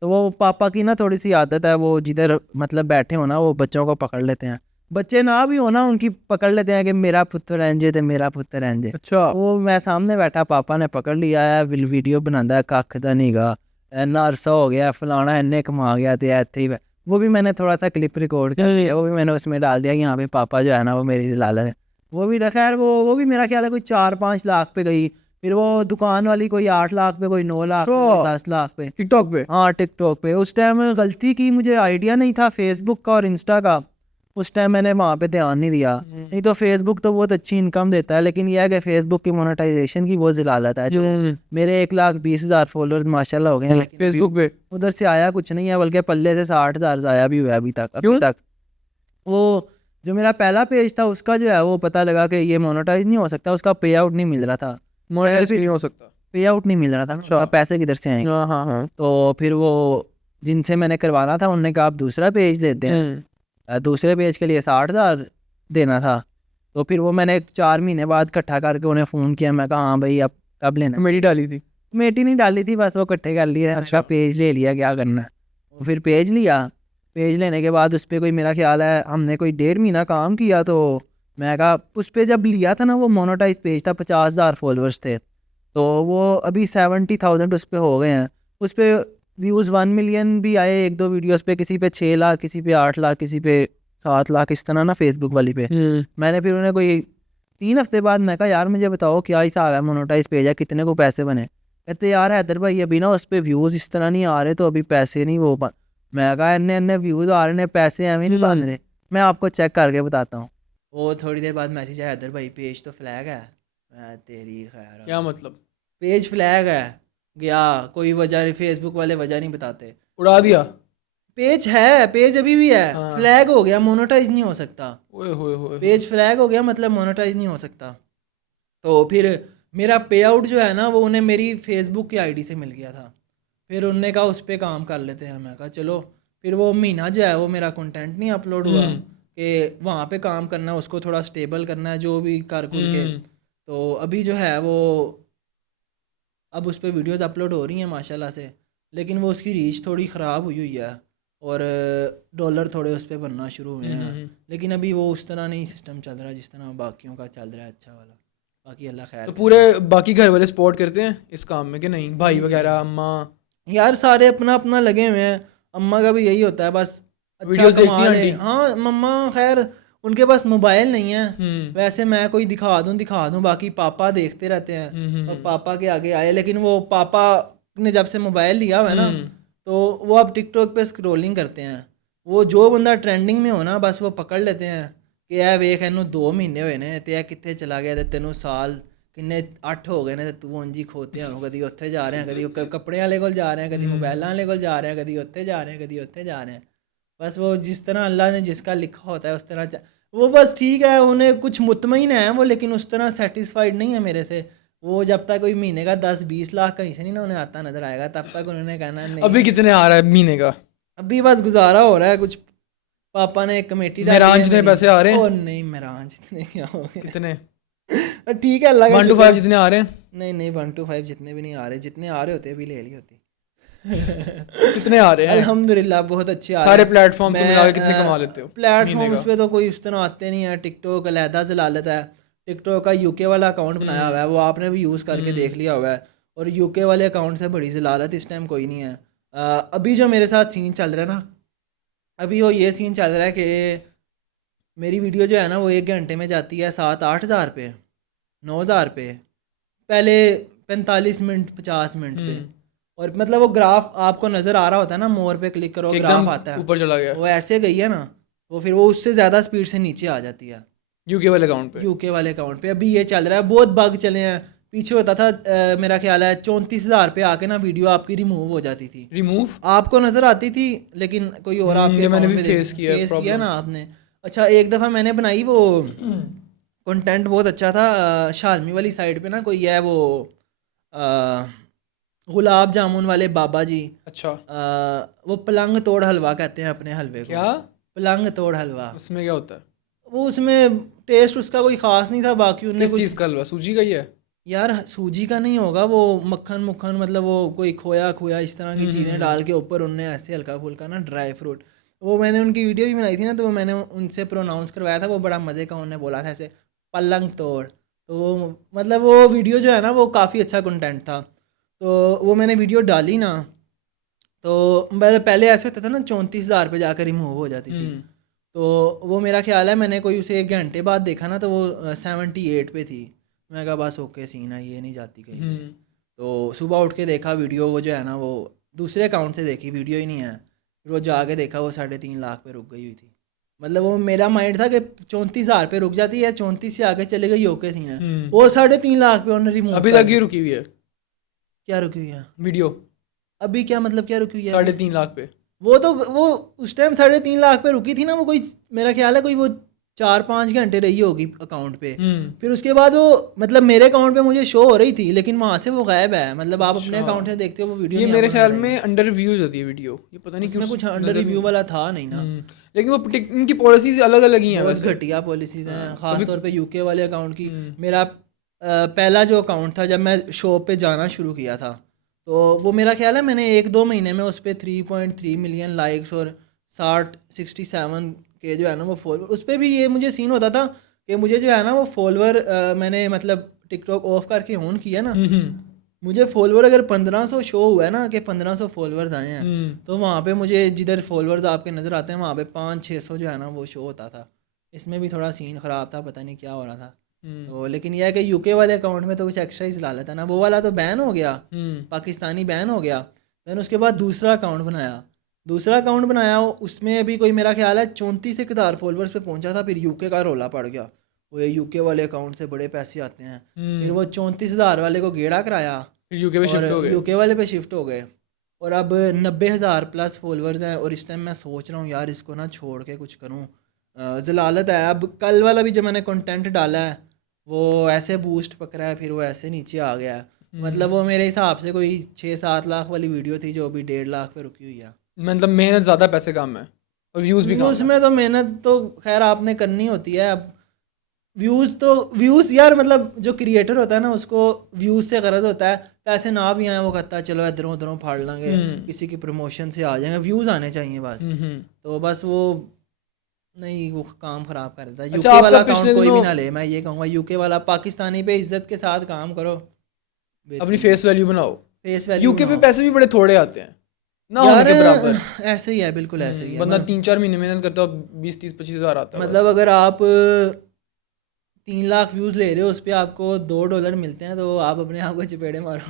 तो वो पापा की ना थोड़ी सी आदत है वो जिधर मतलब बैठे हो ना वो बच्चों को पकड़ लेते हैं बच्चे ना भी हो ना उनकी पकड़ लेते हैं कि मेरा पुत्र रेंजे तो मेरा पुत्र रेंजे। अच्छा। वो मैं सामने बैठा पापा ने पकड़ लिया है वीडियो बनाता है कख दा नीगा इन्ना अरसा हो गया फलाना इन्ने कमा गया तो इतने ही वो भी मैंने थोड़ा सा क्लिप रिकॉर्ड कर लिया वो भी मैंने उसमें डाल दिया कि यहाँ पे पापा जो है ना वो मेरी लालच है। वो भी खैर वो भी मेरा ख्याल है कोई 4-5 लाख पे गई। फिर वो दुकान वाली कोई 8 लाख पे कोई 9 लाख पे 10 लाख पे टिकटॉक पे। हाँ टिकटॉक पे उस टाइम गलती की मुझे आइडिया नहीं था फेसबुक का और इंस्टा का उस टाइम मैंने वहाँ पे ध्यान नहीं दिया। नहीं तो फेसबुक तो बहुत अच्छी इनकम देता है लेकिन यह है कि फेसबुक की मोनेटाइजेशन की बहुत ज़लालत है। जो मेरे 1,20,000 फॉलोअर्स माशाल्लाह हो गए हैं फेसबुक पे उधर से आया कुछ नहीं है बल्कि पल्ले से 60,000 आया भी हुआ अभी तक। वो जो मेरा पहला पेज था उसका जो है वो पता लगा कि ये मोनेटाइज नहीं हो सकता उसका पे आउट नहीं मिल रहा था मोनेटाइज नहीं हो सकता पे आउट नहीं मिल रहा था उसका पैसे किधर से आएंगे। हाँ। तो फिर वो जिनसे मैंने करवाना था उन्होंने कहा आप दूसरा पेज देते हैं दूसरे पेज के लिए 60,000 देना था। तो फिर वो मैंने 4 महीने बाद इकट्ठा करके उन्हें फ़ोन किया मैं कहा हाँ भाई अब कब लेना कमेटी डाली थी कमेटी नहीं डाली थी बस वो इकट्ठे कर लिए अच्छा पेज ले लिया क्या करना है। फिर पेज लिया पेज लेने के बाद उस पर कोई मेरा ख्याल है हमने कोई 1.5 महीना काम किया। तो मैं कहा उस पर जब लिया था ना वो मोनेटाइज पेज था 50,000 फॉलोअर्स थे तो वो अभी 70,000 उस पर हो गए हैं। उस पर व्यूज़ 1 मिलियन भी आए 1-2 वीडियोस पे किसी पे 6 लाख किसी पे 8 लाख किसी पे 7 लाख इस तरह ना फेसबुक वाली पे। मैंने फिर उन्हें कोई 3 हफ्ते बाद मैं कहा यार मुझे बताओ क्या हिसाब है मोनेटाइज पेज है कितने को पैसे बने। कहते यार हैदर भाई अभी ना उस पर व्यूज़ इस तरह नहीं आ रहे तो अभी पैसे नहीं वो मैं कहा इन्ने व्यूज़ आ रहे हैं पैसे एवं नहीं बन रहे मैं आपको चेक करके बताता हूँ। वो थोड़ी देर बाद मैसेज आया हैदर भाई पेज तो फ्लैग है। मैं तेरी खैर क्या मतलब पेज फ्लैग है गया कोई वजह नहीं फेसबुक वाले वजह नहीं बताते उड़ा दिया पेज है पेज अभी भी है हाँ। फ्लैग हो गया मोनेटाइज नहीं हो सकता ओए पेज फ्लैग हो गया मतलब मोनेटाइज नहीं हो सकता। तो फिर मेरा पे आउट जो है ना वो उन्हें मेरी फेसबुक की आईडी से मिल गया था। फिर उनने कहा उस पर काम कर लेते हैं मैं कहा चलो। फिर वो महीना जो है वो मेरा कंटेंट नहीं अपलोड हुआ कि वहाँ पे काम करना है उसको थोड़ा स्टेबल करना है जो भी कर कुर के। तो अभी जो है वो अब उस पर वीडियोज़ अपलोड हो रही हैं माशाल्लाह से लेकिन वो उसकी रीच थोड़ी ख़राब हुई है और डॉलर थोड़े उस पर बनना शुरू हुए हैं लेकिन अभी वो उस तरह नहीं सिस्टम चल रहा जिस तरह बाकियों का चल रहा है अच्छा वाला। बाकी अल्लाह खैर। तो पूरे बाकी घर वाले सपोर्ट करते हैं इस काम में कि नहीं भाई वगैरह अम्मा यार सारे अपना अपना लगे हुए हैं। अम्मा का भी यही होता है बस अच्छा वीडियोस देखती हैं आंटी। हाँ मम्मा खैर उनके पास मोबाइल नहीं है वैसे मैं कोई दिखा दूँ बाकी पापा देखते रहते हैं और पापा के आगे आए लेकिन वो पापा ने जब से मोबाइल लिया हुआ है ना तो वो अब टिकटॉक पे स्क्रोलिंग करते हैं। वो जो बंदा ट्रेंडिंग में हो ना बस वो पकड़ लेते हैं कि यह वेख इनू 2 महीने हुए ने ते कितने चला गया ते तेनू साल ਕਿੰਨੇ 8 ਹੋ ਗਏ ਨੇ ਤੇ ਤੂੰ ਉਂਝ ਹੀ ਖੋਤੇ ਹੋ, ਕਦੀ ਉੱਥੇ ਜਾ ਰਹੇ ਆ, ਕਦੀ ਕੱਪੜੇ ਵਾਲੇ ਕੋਲ ਜਾ ਰਹੇ ਆ, ਕਦੀ मोबाइल वाले ਕੋਲ ਜਾ ਰਹੇ ਆ, ਕਦੀ ਉੱਥੇ ਜਾ ਰਹੇ ਆ, ਕਦੀ ਉੱਥੇ जा रहे हैं। बस वो जिस तरह अल्लाह ने जिसका लिखा होता है उस तरह वो बस ठीक है, उन्हें कुछ मुतमईन है वो, लेकिन उस तरह सेटिस्फाइड नहीं है मेरे से। वो जब तक कोई महीने का 10-20 लाख कहीं से नहीं ना उन्हें आता नज़र आएगा तब तक उन्होंने कहना नहीं। अभी कितने आ रहा है महीने का? अभी बस गुजारा हो रहा है, कुछ पापा ने एक कमेटी डाली मेहरान है जितने मेरी। पैसे आ रहे हैं? ओ नहीं मेहरान जितने क्या हो गए, कितने? ठीक है अल्लाह का 1 to शुक्र। 5 जितने आ रहे हैं? नहीं नहीं 1 to 5 जितने भी नहीं आ रहे, जितने आ रहे होते अभी ले ली होती। कितने आ रहे हैं? अल्हम्दुलिल्लाह बहुत अच्छे आ सारे रहे हैं। प्लेटफॉर्म पे मैं, मिला के कितने कमा लेते हो? प्लेटफॉर्म्स पे तो कोई उस तरह आते नहीं है, टिकटॉक अलहदा जलालत है। टिकटॉक का यूके वाला अकाउंट बनाया हुआ है, वो आपने भी यूज़ करके देख लिया हुआ है, और यूके वाले अकाउंट से बड़ी जलालत इस टाइम कोई नहीं है। अभी जो मेरे साथ सीन चल रहा है ना, अभी वो ये सीन चल रहा है कि मेरी वीडियो जो है ना वो 1 घंटे में जाती है 7-8 हज़ार पे, 9 हज़ार पे, पहले 45 मिनट 50 मिनट पे, और मतलब वो ग्राफ आपको नज़र आ रहा होता है ना, मोर पे क्लिक करो ग्राफ आता है, ऊपर चला गया वो ऐसे गई है ना, वो फिर वो उससे ज़्यादा स्पीड से नीचे आ जाती है यूके वाले अकाउंट पे। यूके वाले अकाउंट पे। अभी ये चल रहा है, बहुत बग चले हैं। पीछे होता था मेरा ख्याल है 34 हज़ार पे आके ना वीडियो आपकी रिमूव हो जाती थी, रिमूव आपको नज़र आती थी लेकिन कोई और आपके ये मैंने account भी पे फेस किया है फेस किया problem। ना आपने। अच्छा एक दफ़ा मैंने बनाई वो कंटेंट बहुत अच्छा था, शालमी वाली साइड पे ना कोई है वो गुलाब जामुन वाले बाबा जी, अच्छा वो पलंग तोड़ हलवा कहते हैं अपने हलवे को, क्या पलंग तोड़ हलवा। उसमें क्या होता है? वो उसमें टेस्ट उसका कोई ख़ास नहीं था, बाकी उनने किस कुछ चीज़ का हलवा? सूजी का ही है? यार सूजी का नहीं होगा, वो मक्खन मुक्खन मतलब वो कोई खोया खोया इस तरह की चीज़ें डाल के ऊपर उनने ऐसे हल्का फुल्का ना ड्राई फ्रूट। वो मैंने उनकी वीडियो भी बनाई थी ना, तो वो मैंने उनसे प्रोनाउंस करवाया था, वो बड़ा मज़े का उन्होंने बोला था ऐसे पलंग तोड़। तो वो मतलब वो वीडियो जो है ना वो काफ़ी अच्छा कंटेंट था, तो वो मैंने वीडियो डाली ना, तो पहले ऐसे होता था ना 34 हज़ार पे जाकर रिमूव हो जाती थी, तो वो मेरा ख्याल है मैंने कोई उसे 1 घंटे बाद देखा ना तो वो 78 पे थी। मैं कहा बस ओके सीन है, ये नहीं जाती कहीं पे। तो सुबह उठ के देखा वीडियो, वो जो है ना वो दूसरे अकाउंट से देखी, वीडियो ही नहीं है, फिर वो जाके देखा वो 3.5 लाख पे रुक गई हुई थी। मतलब वो मेरा माइंड था कि 34 हज़ार पे रुक जाती है, 34 से आगे चले गई ओके सीन है, वो 3.5 लाख पे उन्होंने रिमूव अभी तक ये रुकी हुई है क्या रुकी हुई है वीडियो? अभी क्या मतलब क्या रुकी हुई है? 3.5 लाख पे। वो तो वो उस टाइम 3.5 लाख पे रुकी थी ना, वो कोई मेरा ख्याल है कोई वो 4-5 घंटे रही होगी अकाउंट पे, फिर उसके बाद वो मतलब मेरे अकाउंट पे मुझे शो हो रही थी लेकिन वहाँ से वो गायब है। मतलब आप अपने अकाउंट से देखते हो वो वीडियो ये नहीं मेरे आपको ख्याल नजर में अंडर रिव्यूज होती है वीडियो, ये पता नहीं आएगी। क्यों उसमें कुछ अंडर रिव्यू वाला था नहीं ना, लेकिन वो इनकी पॉलिसीज अलग अलग ही हैं बहुत वैसे। घटिया पॉलिसीज हैं, खास तौर पे यूके वाले अकाउंट की। मेरा पहला जो अकाउंट था जब मैं शॉप पे जाना शुरू किया था, तो वो मेरा ख्याल है मैंने 1-2 महीने में उस पर 3.3 मिलियन लाइक्स और 67 के जो है ना वो फॉलोअर, उस पर भी ये मुझे सीन होता था कि मुझे जो है ना वो फॉलोअर मैंने मतलब टिकटॉक ऑफ करके ऑन किया ना, मुझे फॉलोअर अगर 1500 शो हुआ है ना कि 1500 फॉलोअर्स आए हैं, तो वहाँ पे मुझे जिधर फॉलोअर्स आपके नज़र आते हैं वहाँ पे 500-600 जो है ना वो शो होता था। इसमें भी थोड़ा सीन ख़राब था, पता नहीं क्या हो रहा था। तो लेकिन यह है कि यूके वाले अकाउंट में तो कुछ एक्स्ट्रा ही चला लेता ना, वो वाला तो बैन हो गया, पाकिस्तानी बैन हो गया। दैन उसके बाद दूसरा अकाउंट बनाया, उसमें अभी कोई मेरा ख्याल है 34,000 फॉलोअर्स पे पहुंचा था, फिर यूके का रोला पड़ गया, वो यूके वाले अकाउंट से बड़े पैसे आते हैं, फिर वो 34,000 वाले को गेड़ा कराया, फिर यूके पे शिफ्ट हो गए। यूके वाले पे शिफ्ट हो गए, और अब 90,000 प्लस फॉलोअर्स हैं। और इस टाइम मैं सोच रहा हूँ यार इसको ना छोड़ के कुछ करूँ, जलालत है। अब कल वाला भी जो मैंने कंटेंट डाला है वो ऐसे बूस्ट पकड़ा है, फिर वो ऐसे नीचे आ गया है। मतलब वो मेरे हिसाब से कोई 6-7 लाख वाली वीडियो थी जो अभी 1.5 लाख पे रुकी हुई है। मतलब मेहनत ज़्यादा, पैसे कम है और व्यूज़ भी कम है। उसमें तो मेहनत तो खैर आपने करनी होती है। अब व्यूज़ यार मतलब जो क्रिएटर होता है ना उसको व्यूज़ से गरज होता है, पैसे ना भी आए वो कहता है चलो इधरों उधरों फाड़ लेंगे, किसी की प्रमोशन से आ जाएंगे, व्यूज़ आने चाहिए बस। तो बस वो नहीं, वो काम ख़राब कर देता है। यूके वाला अकाउंट कोई भी ना ले, मैं ये कहूँगा यूके वाला पाकिस्तानी पे इज्जत के साथ काम करो, अपनी फेस वैल्यू बनाओ। फेस वैल्यू यूके पे पैसे भी बड़े थोड़े आते हैं ना, यार उनके बराबर। ऐसे ही है, बिल्कुल ऐसे ही है। बंदा 3-4 महीने मेहनत करता है 20-30-25 हज़ार आता है। मतलब अगर आप 3 लाख व्यूज़ ले रहे हो उस पर आपको $2 मिलते हैं, तो आप अपने आप को चपेड़े मारो।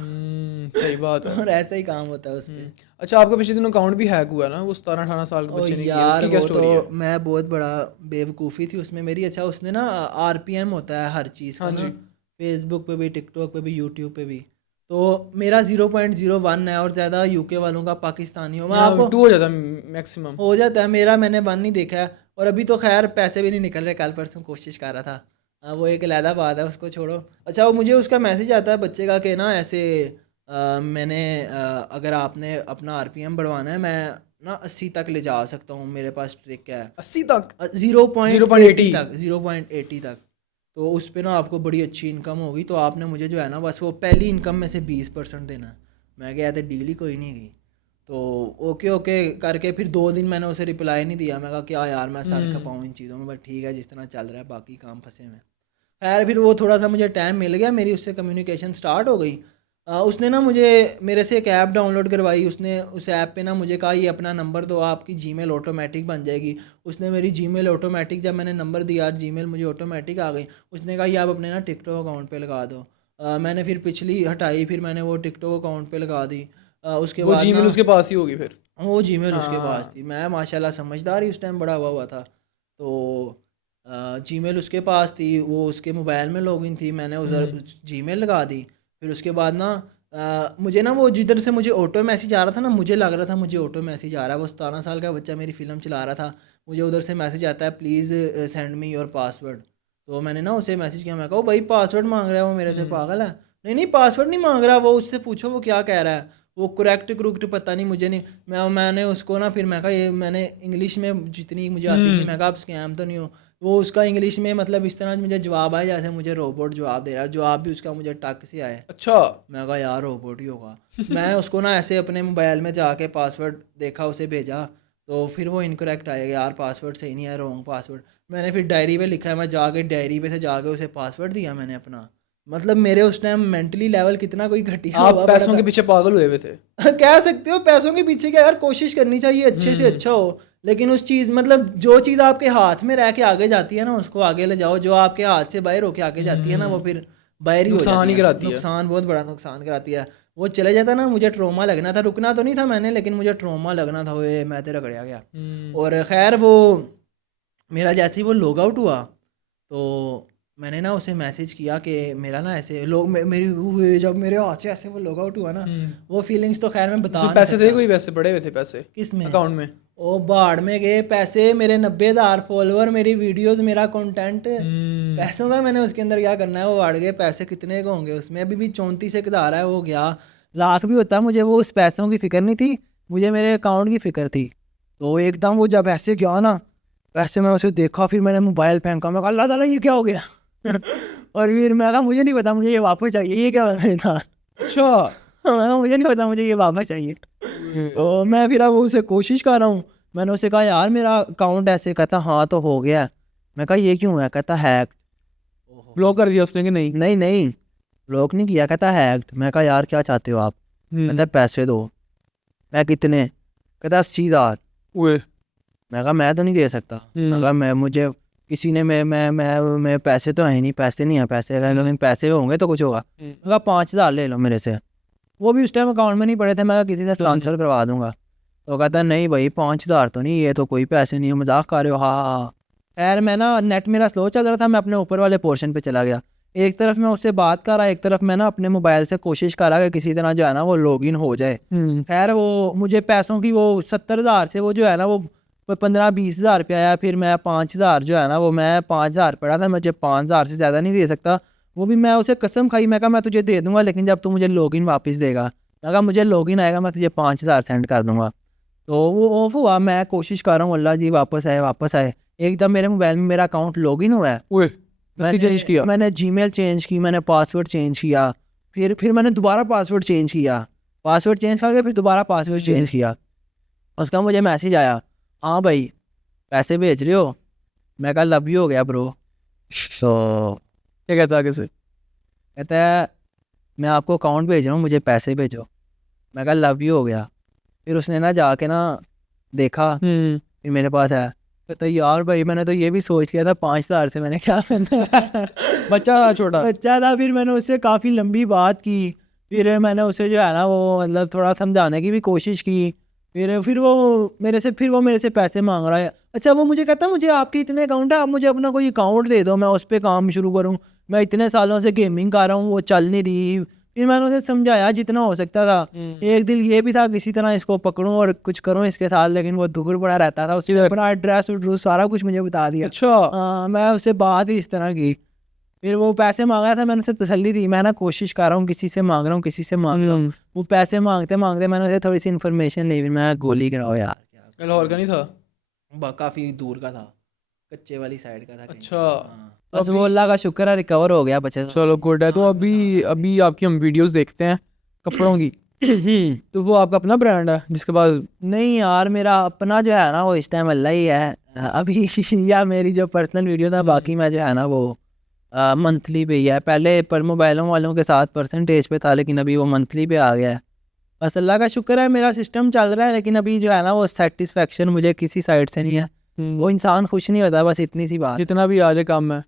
सही बात है। और ऐसा ही काम होता है उस पर। अच्छा, आपका पिछले दिनों अकाउंट भी हैक हुआ ना, वो 17-18 साल के बच्चे ने किया, यार उसकी क्या वो स्टोरी है? तो मैं बहुत बड़ा बेवकूफ़ी थी उसमें मेरी। अच्छा उसने ना RPM होता है हर चीज़ का ना, फेसबुक पे भी, टिकटॉक पे भी, यूट्यूब पे भी। तो मेरा 0.01 है और ज़्यादा यूके वालों का पाकिस्तानी हो, मैं आपको 2 हो जाता है मैक्सिमम। हो जाता है। मेरा मैंने 1 नहीं देखा है, और अभी तो खैर पैसे भी नहीं निकल रहे, कल परसों कोशिश कर रहा था। वो एक अलहदा बात है, उसको छोड़ो। अच्छा, वो मुझे उसका मैसेज आता है बच्चे का कि ना ऐसे मैंने अगर आपने अपना RPM बढ़वाना है, मैं ना 80 तक ले जा सकता हूँ, मेरे पास ट्रिक है। 80 तक 0.80 तक, 0.80 तक। तो उस पे ना आपको बड़ी अच्छी इनकम होगी, तो आपने मुझे जो है ना बस वो पहली इनकम में से 20% देना है। मैं कहा तो डील ही कोई नहीं की। तो ओके ओके करके फिर 2 दिन मैंने उसे रिप्लाई नहीं दिया। मैं कहा क्या यार, मैं सर खपाऊँ इन चीज़ों में, बट ठीक है जिस तरह चल रहा है, बाकी काम फंसे में। खैर फिर वो थोड़ा सा मुझे टाइम मिल गया, मेरी उससे कम्युनिकेशन स्टार्ट हो गई। उसने ना मुझे मेरे से एक ऐप डाउनलोड करवाई। उसने उस ऐप पे ना मुझे कहा ये अपना नंबर दो, आपकी जीमेल ऑटोमेटिक बन जाएगी। उसने मेरी जीमेल ऑटोमेटिक, जब मैंने नंबर दिया जीमेल मुझे ऑटोमेटिक आ गई। उसने कहा ये आप अपने ना टिकटॉक अकाउंट पे लगा दो। मैंने फिर पिछली हटाई, फिर मैंने वो टिकटॉक अकाउंट पे लगा दी। उसके वो बाद जीमेल ना उसके पास ही होगी फिर। वो जीमेल उसके पास हाँ। थी। मैं माशाल्लाह समझदार ही उस टाइम बड़ा हुआ था। तो जीमेल उसके पास थी, वो उसके मोबाइल में लॉगिन थी, मैंने उधर जीमेल लगा दी। फिर उसके बाद ना मुझे ना वो जिधर से मुझे ऑटो मैसेज आ रहा था ना, मुझे लग रहा था मुझे ऑटो मैसेज आ रहा है। वो 17 साल का बच्चा मेरी फ़िल्म चला रहा था, मुझे उधर से मैसेज आता है please send me your password. तो मैंने ना उसे मैसेज किया, मैं कहा भाई पासवर्ड मांग रहा है, वो मेरे से पागल है। नहीं नहीं पासवर्ड नहीं मांग रहा, वो उससे पूछो वो क्या कह रहा है, वो करेक्ट करुक्ट पता नहीं मुझे नहीं। मैंने उसको ना फिर मैं कहा ये मैंने इंग्लिश में जितनी मुझे आती थी, मैं कहा आप स्कैम तो नहीं हो। वो उसका इंग्लिश में मतलब इस तरह मुझे जवाब आया जैसे मुझे रोबोट जवाब दे रहा है, जवाब भी उसका मुझे टक से आए। अच्छा। मैं कहा यार रोबोट ही होगा। मैं उसको ना ऐसे अपने मोबाइल में जाके पासवर्ड देखा, उसे भेजा, तो फिर वो इनकरेक्ट आएगा यार, पासवर्ड सही नहीं है, रॉन्ग पासवर्ड। मैंने फिर डायरी पे लिखा है, मैं जाके डायरी पे से जाके उसे पासवर्ड दिया मैंने अपना। मतलब मेरे उस टाइम मेंटली लेवल कितना कोई घटिया आप हुआ पैसों पड़ा के था। पीछे पागल हुए हुए थे। कह सकते हो पैसों के पीछे क्या यार, कोशिश करनी चाहिए अच्छे से अच्छा हो, लेकिन उस चीज़ मतलब जो चीज़ आपके हाथ में रह के आगे जाती है ना उसको आगे ले जाओ, जो आपके हाथ से बाहर होके आगे जाती है ना वो फिर बाहर ही हो नुकसान जाती ही है। कराती है। नुकसान बहुत बड़ा नुकसान कराती है। वो चले जाता ना, मुझे ट्रोमा लगना था, रुकना तो नहीं था मैंने, लेकिन मुझे ट्रोमा लगना था, वो मैं तेरा गड़िया गया। और खैर वो मेरा जैसे ही वो लॉग आउट हुआ, तो मैंने ना उसे मैसेज किया कि मेरा ना ऐसे लोग मेरी जब मेरे हाथ से ऐसे वो लॉग आउट हुआ ना, वो फीलिंग्स तो खैर मैं बता उसमें नहीं पैसे थे, सकता। कोई पैसे पड़े हुए थे पैसे किस में? अकाउंट में? ओ बाढ़ में गए पैसे, मेरे 90,000 फॉलोअर, मेरी वीडियोस, मेरा कंटेंट, पैसों का मैंने उसके अंदर क्या करना है, वो बढ़ गए पैसे। कितने को होंगे उसमें? अभी भी 34,000 है, वो गया। लाख भी होता मुझे वो उस पैसों की फिक्र नहीं थी, मुझे मेरे अकाउंट की फिक्र थी। तो एकदम वो जब ऐसे गया ना पैसे, मैं उसे देखा, फिर मैंने मोबाइल फेंका, मैं कहा अल्लाह ताला ये क्या हो गया। और फिर मैं कहा मुझे नहीं पता, मुझे ये वापस चाहिए, ये क्या हुआ मेरे साथ। अच्छा। मैं कहा मुझे नहीं पता, मुझे ये वापस चाहिए। तो मैं फिर अब उसे कोशिश कर रहा हूँ। मैंने उसे कहा यार मेरा अकाउंट ऐसे, कहता हाँ तो हो गया। मैं कहा ये क्यों है, कहता हैक। ब्लॉक कर दिया उसने कि नहीं? नहीं नहीं ब्लॉक नहीं किया, कहता हैक्ड। मैं कहा यार क्या चाहते हो आप? कहता पैसे दो। मैं कितने? कहता 80,000। ओए। मैं कहा मैं तो नहीं दे सकता। मैं कहा मैं मुझे किसी ने मैं पैसे तो है नहीं, पैसे नहीं है, पैसे लेकिन पैसे होंगे तो कुछ होगा। मैं कहा 5,000 ले लो मेरे से। वो भी उस टाइम अकाउंट में नहीं पड़े थे, मैं कहा किसी से ट्रांसफ़र करवा दूंगा। तो कहता नहीं भाई 5,000 तो नहीं, ये तो कोई पैसे नहीं है, मजाक कर रहे हो। हाँ हाँ। खैर मैं ना नेट मेरा स्लो चल रहा था, मैं अपने ऊपर वाले पोर्शन पे चला गया। एक तरफ मैं उससे बात कर रहा, एक तरफ मैं ना अपने मोबाइल से कोशिश कर रहा कि किसी तरह जो है ना वो लॉगिन हो जाए। खैर वो मुझे पैसों की वो 70,000 से वो जो है ना वो 15-20,000 रुपया आया। फिर मैं 5,000 जो है ना वो मैं 5,000 पड़ा था, मुझे 5,000 से ज़्यादा नहीं दे सकता। वो भी मैं उसे कसम खाई, मैं कहा मैं तुझे दे दूंगा लेकिन जब तू मुझे लॉगिन वापस देगा। मैं कहा मुझे लॉगिन आएगा मैं तुझे 5,000 सेंड कर दूंगा। तो वो ऑफ हुआ, मैं कोशिश कर रहा हूँ अल्लाह जी वापस आए वापस आए। एकदम मेरे मोबाइल में मेरा अकाउंट लॉगिन हुआ है। ओए। चेंज किया? मैंने जीमेल चेंज की, मैंने पासवर्ड चेंज किया, फिर मैंने दोबारा पासवर्ड चेंज किया, पासवर्ड चेंज करके फिर दोबारा पासवर्ड चेंज किया। उसका मुझे मैसेज आया, हाँ भाई पैसे भेज रहे हो? मैं कहा लव यू हो गया ब्रो। तो क्या कहता आगे से? कहता है मैं आपको अकाउंट भेज रहा हूँ, मुझे पैसे भेजो। मैं कहा लव यू हो गया। फिर उसने ना जाके ना देखा, फिर मेरे पास आया, कहता यार भाई मैंने तो ये भी सोच लिया था 5,000 से मैंने क्या करना है। बच्चा था छोटा? बच्चा था। फिर मैंने उससे काफ़ी लंबी बात की, फिर मैंने उसे जो है ना वो मतलब थोड़ा समझाने की भी कोशिश की। फिर वो मेरे से पैसे मांग रहा है। अच्छा वो मुझे कहता है मुझे आपके इतने अकाउंट है, आप मुझे अपना कोई अकाउंट दे दो, मैं उस पर काम शुरू करूँ, मैं इतने सालों से गेमिंग कर रहा हूँ, वो चल नहीं रही। फिर मैंने उसे समझाया जितना हो सकता था। एक दिल ये भी था किसी तरह इसको पकड़ूं और कुछ करूं इसके साथ, लेकिन वो दुगुर पड़ा रहता था। उसने अपना एड्रेस उड्रेस सारा कुछ मुझे बता दिया। अच्छा मैं उससे बात ही इस तरह की। फिर वो पैसे मांग रहा था, मैंने उसे तसल्ली दी, मैं ना कोशिश कर रहा हूँ, किसी से मांग रहा हूँ, किसी से मांग रहा हूँ। वो पैसे मांगते मांगते मैंने उसे थोड़ी सी इन्फॉर्मेशन ली, फिर मैं गोली कराओ यार क्या लाहौर का नहीं था। काफ़ी दूर का था, कच्चे वाली साइड का था कहीं। अच्छा हाँ। बस वो अल्लाह का शुक्र है रिकवर हो गया बच्चे। चलो गुड है। तो अभी अभी आपकी हम वीडियोस देखते हैं कपड़ों की। तो वो आपका अपना ब्रांड है जिसके पास? नहीं यार मेरा अपना जो है ना वो इस टाइम अल्लाह ही है अभी। या मेरी जो पर्सनल वीडियो था, बाकी मैं जो है ना वो मंथली पे ही है। पहले पर मोबाइलों वालों के साथ परसेंटेज पे था, लेकिन अभी वो मंथली पे आ गया है। बस अल्लाह का शुक्र है मेरा सिस्टम चल रहा है, लेकिन अभी जो है ना वो सेटिस्फेक्शन मुझे किसी साइड से नहीं है। वो इंसान खुश नहीं होता, बस इतनी सी बात। जितना भी आ जाए काम में।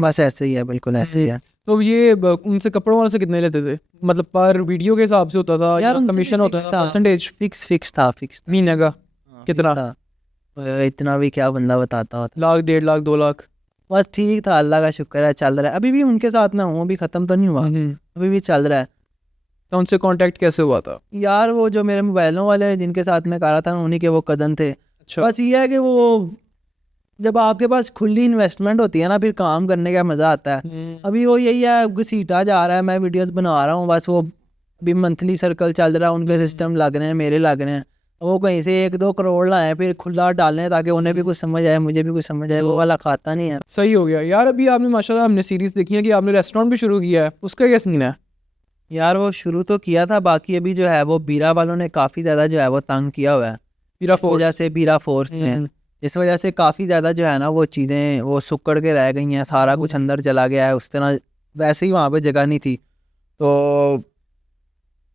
बस ऐसे ही है, बिल्कुल ऐसे ही है। तो ये उनसे कपड़ों वाले से कितने लेते थे? मतलब पर वीडियो के हिसाब से होता था या उनसे कमीशन होता fix था? परसेंटेज फिक्स था। महीने का कितना? इतना भी क्या बंदा बताता होता। लाख 1.5 लाख 2 लाख? बस ठीक था, अल्लाह का शुक्र है चल रहा है। अभी भी उनके साथ मैं हूँ, अभी ख़त्म तो नहीं हुआ, अभी भी चल रहा है। तो उनसे कांटेक्ट कैसे हुआ था? यार वो जो मेरे मोबाइलों वाले जिनके साथ मैं कर रहा था, उन्हीं के वो कज़न थे। अच्छा बस ये है कि वो जब आपके पास खुली इन्वेस्टमेंट होती है ना, फिर काम करने का मज़ा आता है। अभी वो यही है, घसीटा जा रहा है, मैं वीडियोस बना रहा हूँ, बस वो अभी मंथली सर्कल चल रहा है, उनके सिस्टम लग रहे हैं, मेरे लग रहे हैं। वो कहीं से 1-2 करोड़ लाए फिर खुला डालें ताकि उन्हें भी कुछ समझ आए, मुझे भी कुछ समझ आए, वो वाला खाता नहीं है। सही हो गया यार। अभी आपने माशाल्लाह हमने सीरीज देखी है कि आपने रेस्टोरेंट भी शुरू किया है, उसका क्या सीन है? यार वो शुरू तो किया था, बाकी अभी जो है वो बीरा वालों ने काफ़ी ज़्यादा जो है वो तंग किया हुआ है। बीरा इस वजह से बीरा फोर्स ने इस वजह से काफ़ी ज़्यादा जो है ना वो चीज़ें वो सुक्कड़ के रह गई हैं, सारा कुछ अंदर चला गया है। उस तरह वैसे ही वहाँ पे जगह नहीं थी, तो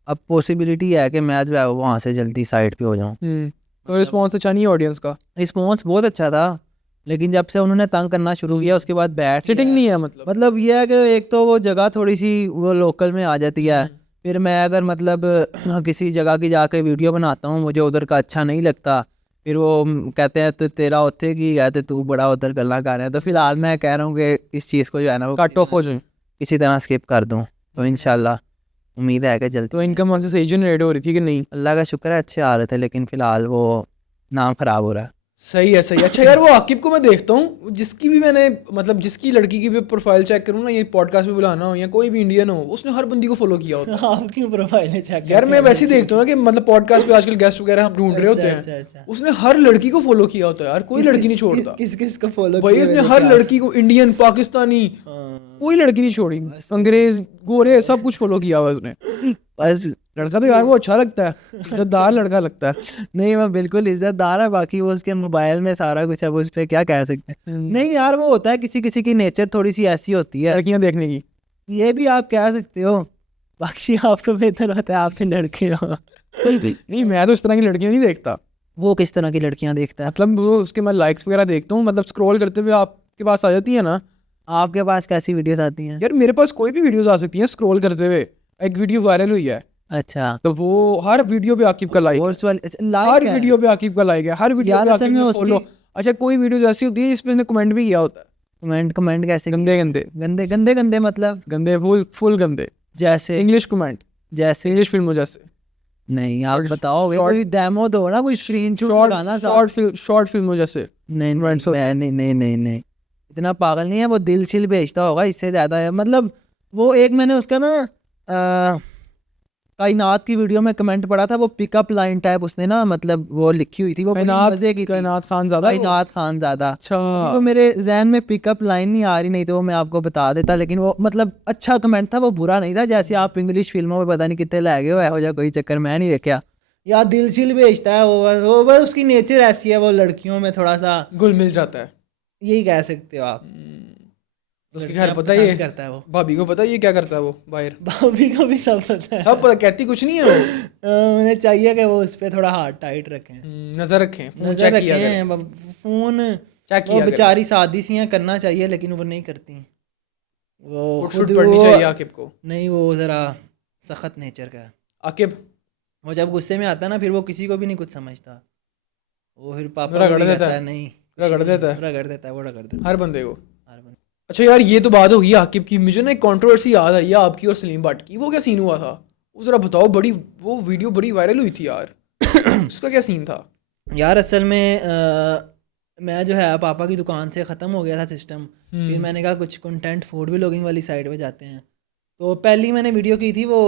अब पॉसिबिलिटी है कि मैं जो है वहाँ से जल्दी साइड पे हो जाऊँ। तो रिस्पॉन्स अच्छा नहीं है ऑडियंस का? रिस्पॉन्स बहुत अच्छा था, लेकिन जब से उन्होंने तंग करना शुरू किया उसके बाद बैठ सिटिंग नहीं है मतलब ये है कि एक तो वो जगह थोड़ी सी वो लोकल में आ जाती है। फिर मैं अगर मतलब किसी जगह की जाके वीडियो बनाता हूँ, मुझे उधर का अच्छा नहीं लगता, फिर वो कहते हैं तो तेरा उत्थे की है तो तू बड़ा उधर गल्ला कर रहा है। तो फिलहाल मैं कह रहा हूँ कि इस चीज़ को जो है ना वो कट ऑफ हो जाए, किसी तरह स्किप कर दूँ, तो इंशाल्लाह उम्मीद है कि जल्दी। तो इनकम वहाँ से सही जनरेट हो रही थी कि नहीं? अल्लाह का शुक्र है अच्छे आ रहे थे, लेकिन फिलहाल वो नाम ख़राब हो रहा है। सही है सही है। अच्छा यार वो आकिब को मैं देखता हूँ, जिसकी भी मैंने मतलब जिसकी लड़की की भी प्रोफाइल चेक करूँ ना, ये पॉडकास्ट पे बुलाना हो या कोई भी इंडियन हो, उसने हर बंदी को फॉलो किया होता है। आपकी प्रोफाइल चेक यार मैं वैसे ही देखता हूँ ना कि मतलब पॉडकास्ट पे आजकल गेस्ट वगैरह हम ढूंढ रहे होते हैं, उसने हर लड़की को फॉलो किया होता है यार, कोई लड़की नहीं छोड़ता। किस किस को फॉलो भाई उसने हर लड़की को, इंडियन, पाकिस्तानी, कोई लड़की नहीं छोड़ी, अंग्रेज, गोरे, सब कुछ फॉलो किया हुआ उसने। बस लड़का तो यार वो अच्छा लगता है, इज्जतदार लड़का लगता है। नहीं वो बिल्कुल इज्जतदार है, बाकी वो उसके मोबाइल में सारा कुछ है, वो उस पर क्या कह सकते हैं। नहीं यार वो होता है किसी किसी की नेचर थोड़ी सी ऐसी होती है, लड़कियां देखने की, ये भी आप कह सकते हो। बाकी आपको बेहतर होता है आप फिर लड़के हो। नहीं मैं तो इस तरह की लड़कियां नहीं देखता। वो किस तरह की लड़कियां देखता है? मतलब वो उसके मैं लाइक्स वगैरह देखता हूँ, मतलब स्क्रॉल करते हुए आपके पास आ जाती है ना। आपके पास कैसी वीडियोस आती हैं? यार मेरे पास कोई भी वीडियोस आ सकती हैं स्क्रॉल करते हुए। एक वीडियो वायरल हुई है, अच्छा तो वो हर वीडियो पे आकिब का लाइक, हर वीडियो पे आकिब का लाइक है, हर वीडियो पे आकिब का फॉलो। अच्छा कोई वीडियो ऐसी होती है जिसपे उसने कमेंट भी किया होता है, कमेंट कैसे? गंदे गंदे गंदे गंदे गंदे मतलब गंदे, फुल गंदे, जैसे इंग्लिश कमेंट, जैसे इंग्लिश फिल्मों जैसे। नहीं आप बताओगे, कोई डेमो दो ना, कोई स्क्रीनशॉट लगाना। शॉर्ट फिल्मों जैसे। नहीं नहीं नहीं नहीं नहीं इतना पागल नहीं है वो, दिल छिल भेजता होगा, इससे ज़्यादा है। मतलब वो एक मैंने उसका ना कायनात की वीडियो में कमेंट पढ़ा था, वो पिकअप लाइन टाइप उसने ना मतलब वो लिखी हुई थी, वो बड़ी मजे की। कायनात खान ज़्यादा। अच्छा तो मेरे जहन में पिकअप लाइन नहीं आ रही, नहीं तो वो मैं आपको बता देता। लेकिन वो मतलब अच्छा कमेंट था, वो बुरा नहीं था। जैसे आप इंग्लिश फिल्मों में पता नहीं कितने लै गए हो, ऐहो जा कोई चक्कर मैं नहीं देखा। या दिल छिल भेजता है वो बस उसकी नेचर ऐसी है, वो लड़कियों में थोड़ा सा घुल मिल जाता है, यही कह सकते हो आप। उसके घर पता है, करता है वो, भाभी को पता है ये क्या करता है वो बाहर, भाभी को भी सब पता है, सब पता, कहती कुछ नहीं है वो। उन्हें चाहिए कि वो उस पर थोड़ा हाथ टाइट रखें, नजर रखें, नजर रखें। फोन वो बेचारी शादी सी हैं, करना चाहिए लेकिन वो नहीं करती। वो खुद पढ़नी चाहिए आकिब को। नहीं, वो जरा सख्त नेचर का है आकिब। वो जब गुस्से में आता है ना फिर वो किसी को भी नहीं कुछ समझता, वो फिर पापा रगड़ को भी देता कहता है। है नहीं, रगड़ देता है। रगड़ देता है, वो रगड़ देता है हर बंदे को। हर बंदे। अच्छा यार ये तो बात होगी आकिब की, मुझे ना एक कंट्रोवर्सी याद आई है आपकी और सलीम भट्ट की। वो क्या सीन हुआ था वो ज़रा बताओ, बड़ी वो वीडियो बड़ी वायरल हुई थी यार। उसका क्या सीन था? यार असल में मैं जो है पापा की दुकान से ख़त्म हो गया था सिस्टम, फिर मैंने कहा कुछ कंटेंट फूड व्लॉगिंग वाली साइड पे जाते हैं। तो पहली मैंने वीडियो की थी वो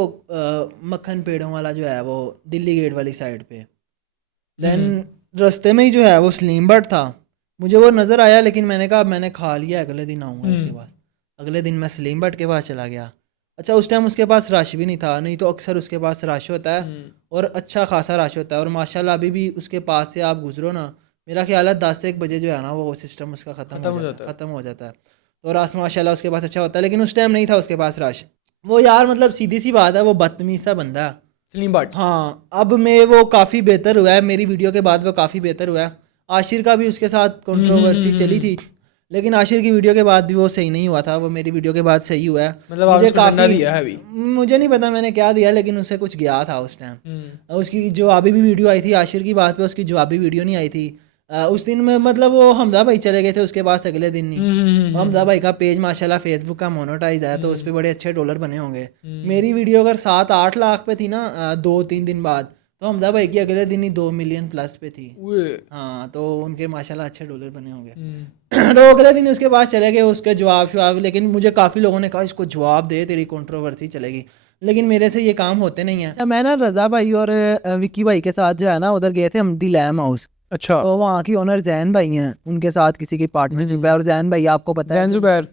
मक्खन पेड़ों वाला जो है वो दिल्ली गेट वाली साइड पे। देन रास्ते में ही जो है वो सलीम भट्ट था, मुझे वो नज़र आया, लेकिन मैंने कहा मैंने खा लिया, अगले दिन आऊँगा इसके पास। अगले दिन मैं सलीम भट्ट के पास चला गया। अच्छा उस टाइम उसके पास रश भी नहीं था, नहीं तो अक्सर उसके पास रश होता है और अच्छा खासा रश होता है। और माशाल्लाह अभी भी उसके पास से आप गुजरो ना, मेरा ख्याल है 10 से 1 बजे जो है ना वो सिस्टम उसका ख़त्म हो जाता है, ख़त्म हो जाता है। तो रश माशाल्लाह उसके पास अच्छा होता है, लेकिन उस टाइम नहीं था उसके पास रश। वो यार मतलब सीधी सी बात है, वो बदतमीज़ सा बंदा है सलीम भट्ट। हाँ, अब में वो काफ़ी बेहतर हुआ है, मेरी वीडियो के बाद वो काफ़ी बेहतर हुआ है। आशिर का भी उसके साथ कंट्रोवर्सी चली थी, लेकिन आशिर की वीडियो के बाद भी वो सही नहीं हुआ था, वो मेरी वीडियो के बाद सही हुआ है। मतलब आपने उसको डंडा दिया है अभी? मुझे नहीं पता मैंने क्या दिया, लेकिन उससे कुछ गया था उस टाइम। उसकी जो अभी भी वीडियो आई थी आशिर की बात पे, उसकी जवाबी वीडियो नहीं आई थी। उस दिन में मतलब वो हमदा भाई चले गए थे उसके पास अगले दिन ही। हमदा भाई का पेज माशाल्लाह फेसबुक का मोनेटाइज है, तो उस पर बड़े अच्छे डॉलर बने होंगे। मेरी वीडियो अगर 7-8 लाख पे थी ना 2-3 दिन बाद, तो हमदा भाई की अगले दिन ही 2 मिलियन प्लस पे थी। हाँ, तो उनके माशाल्लाह अच्छे डॉलर बने होंगे। तो अगले दिन उसके पास चले गए, उसके जवाब, लेकिन मुझे काफ़ी लोगों ने कहा इसको जवाब दे, तेरी कंट्रोवर्सी चलेगी, लेकिन मेरे से ये काम होते नहीं है। मैं ना रज़ा भाई और विक्की भाई के साथ जो है ना उधर गए थे हम, दी लैम हाउस। अच्छा। तो वहाँ की ओनर जैन भाई हैं, उनके साथ किसी की पार्टनरशिप है। और जैन भाई आपको पता है, जैन जुबैर,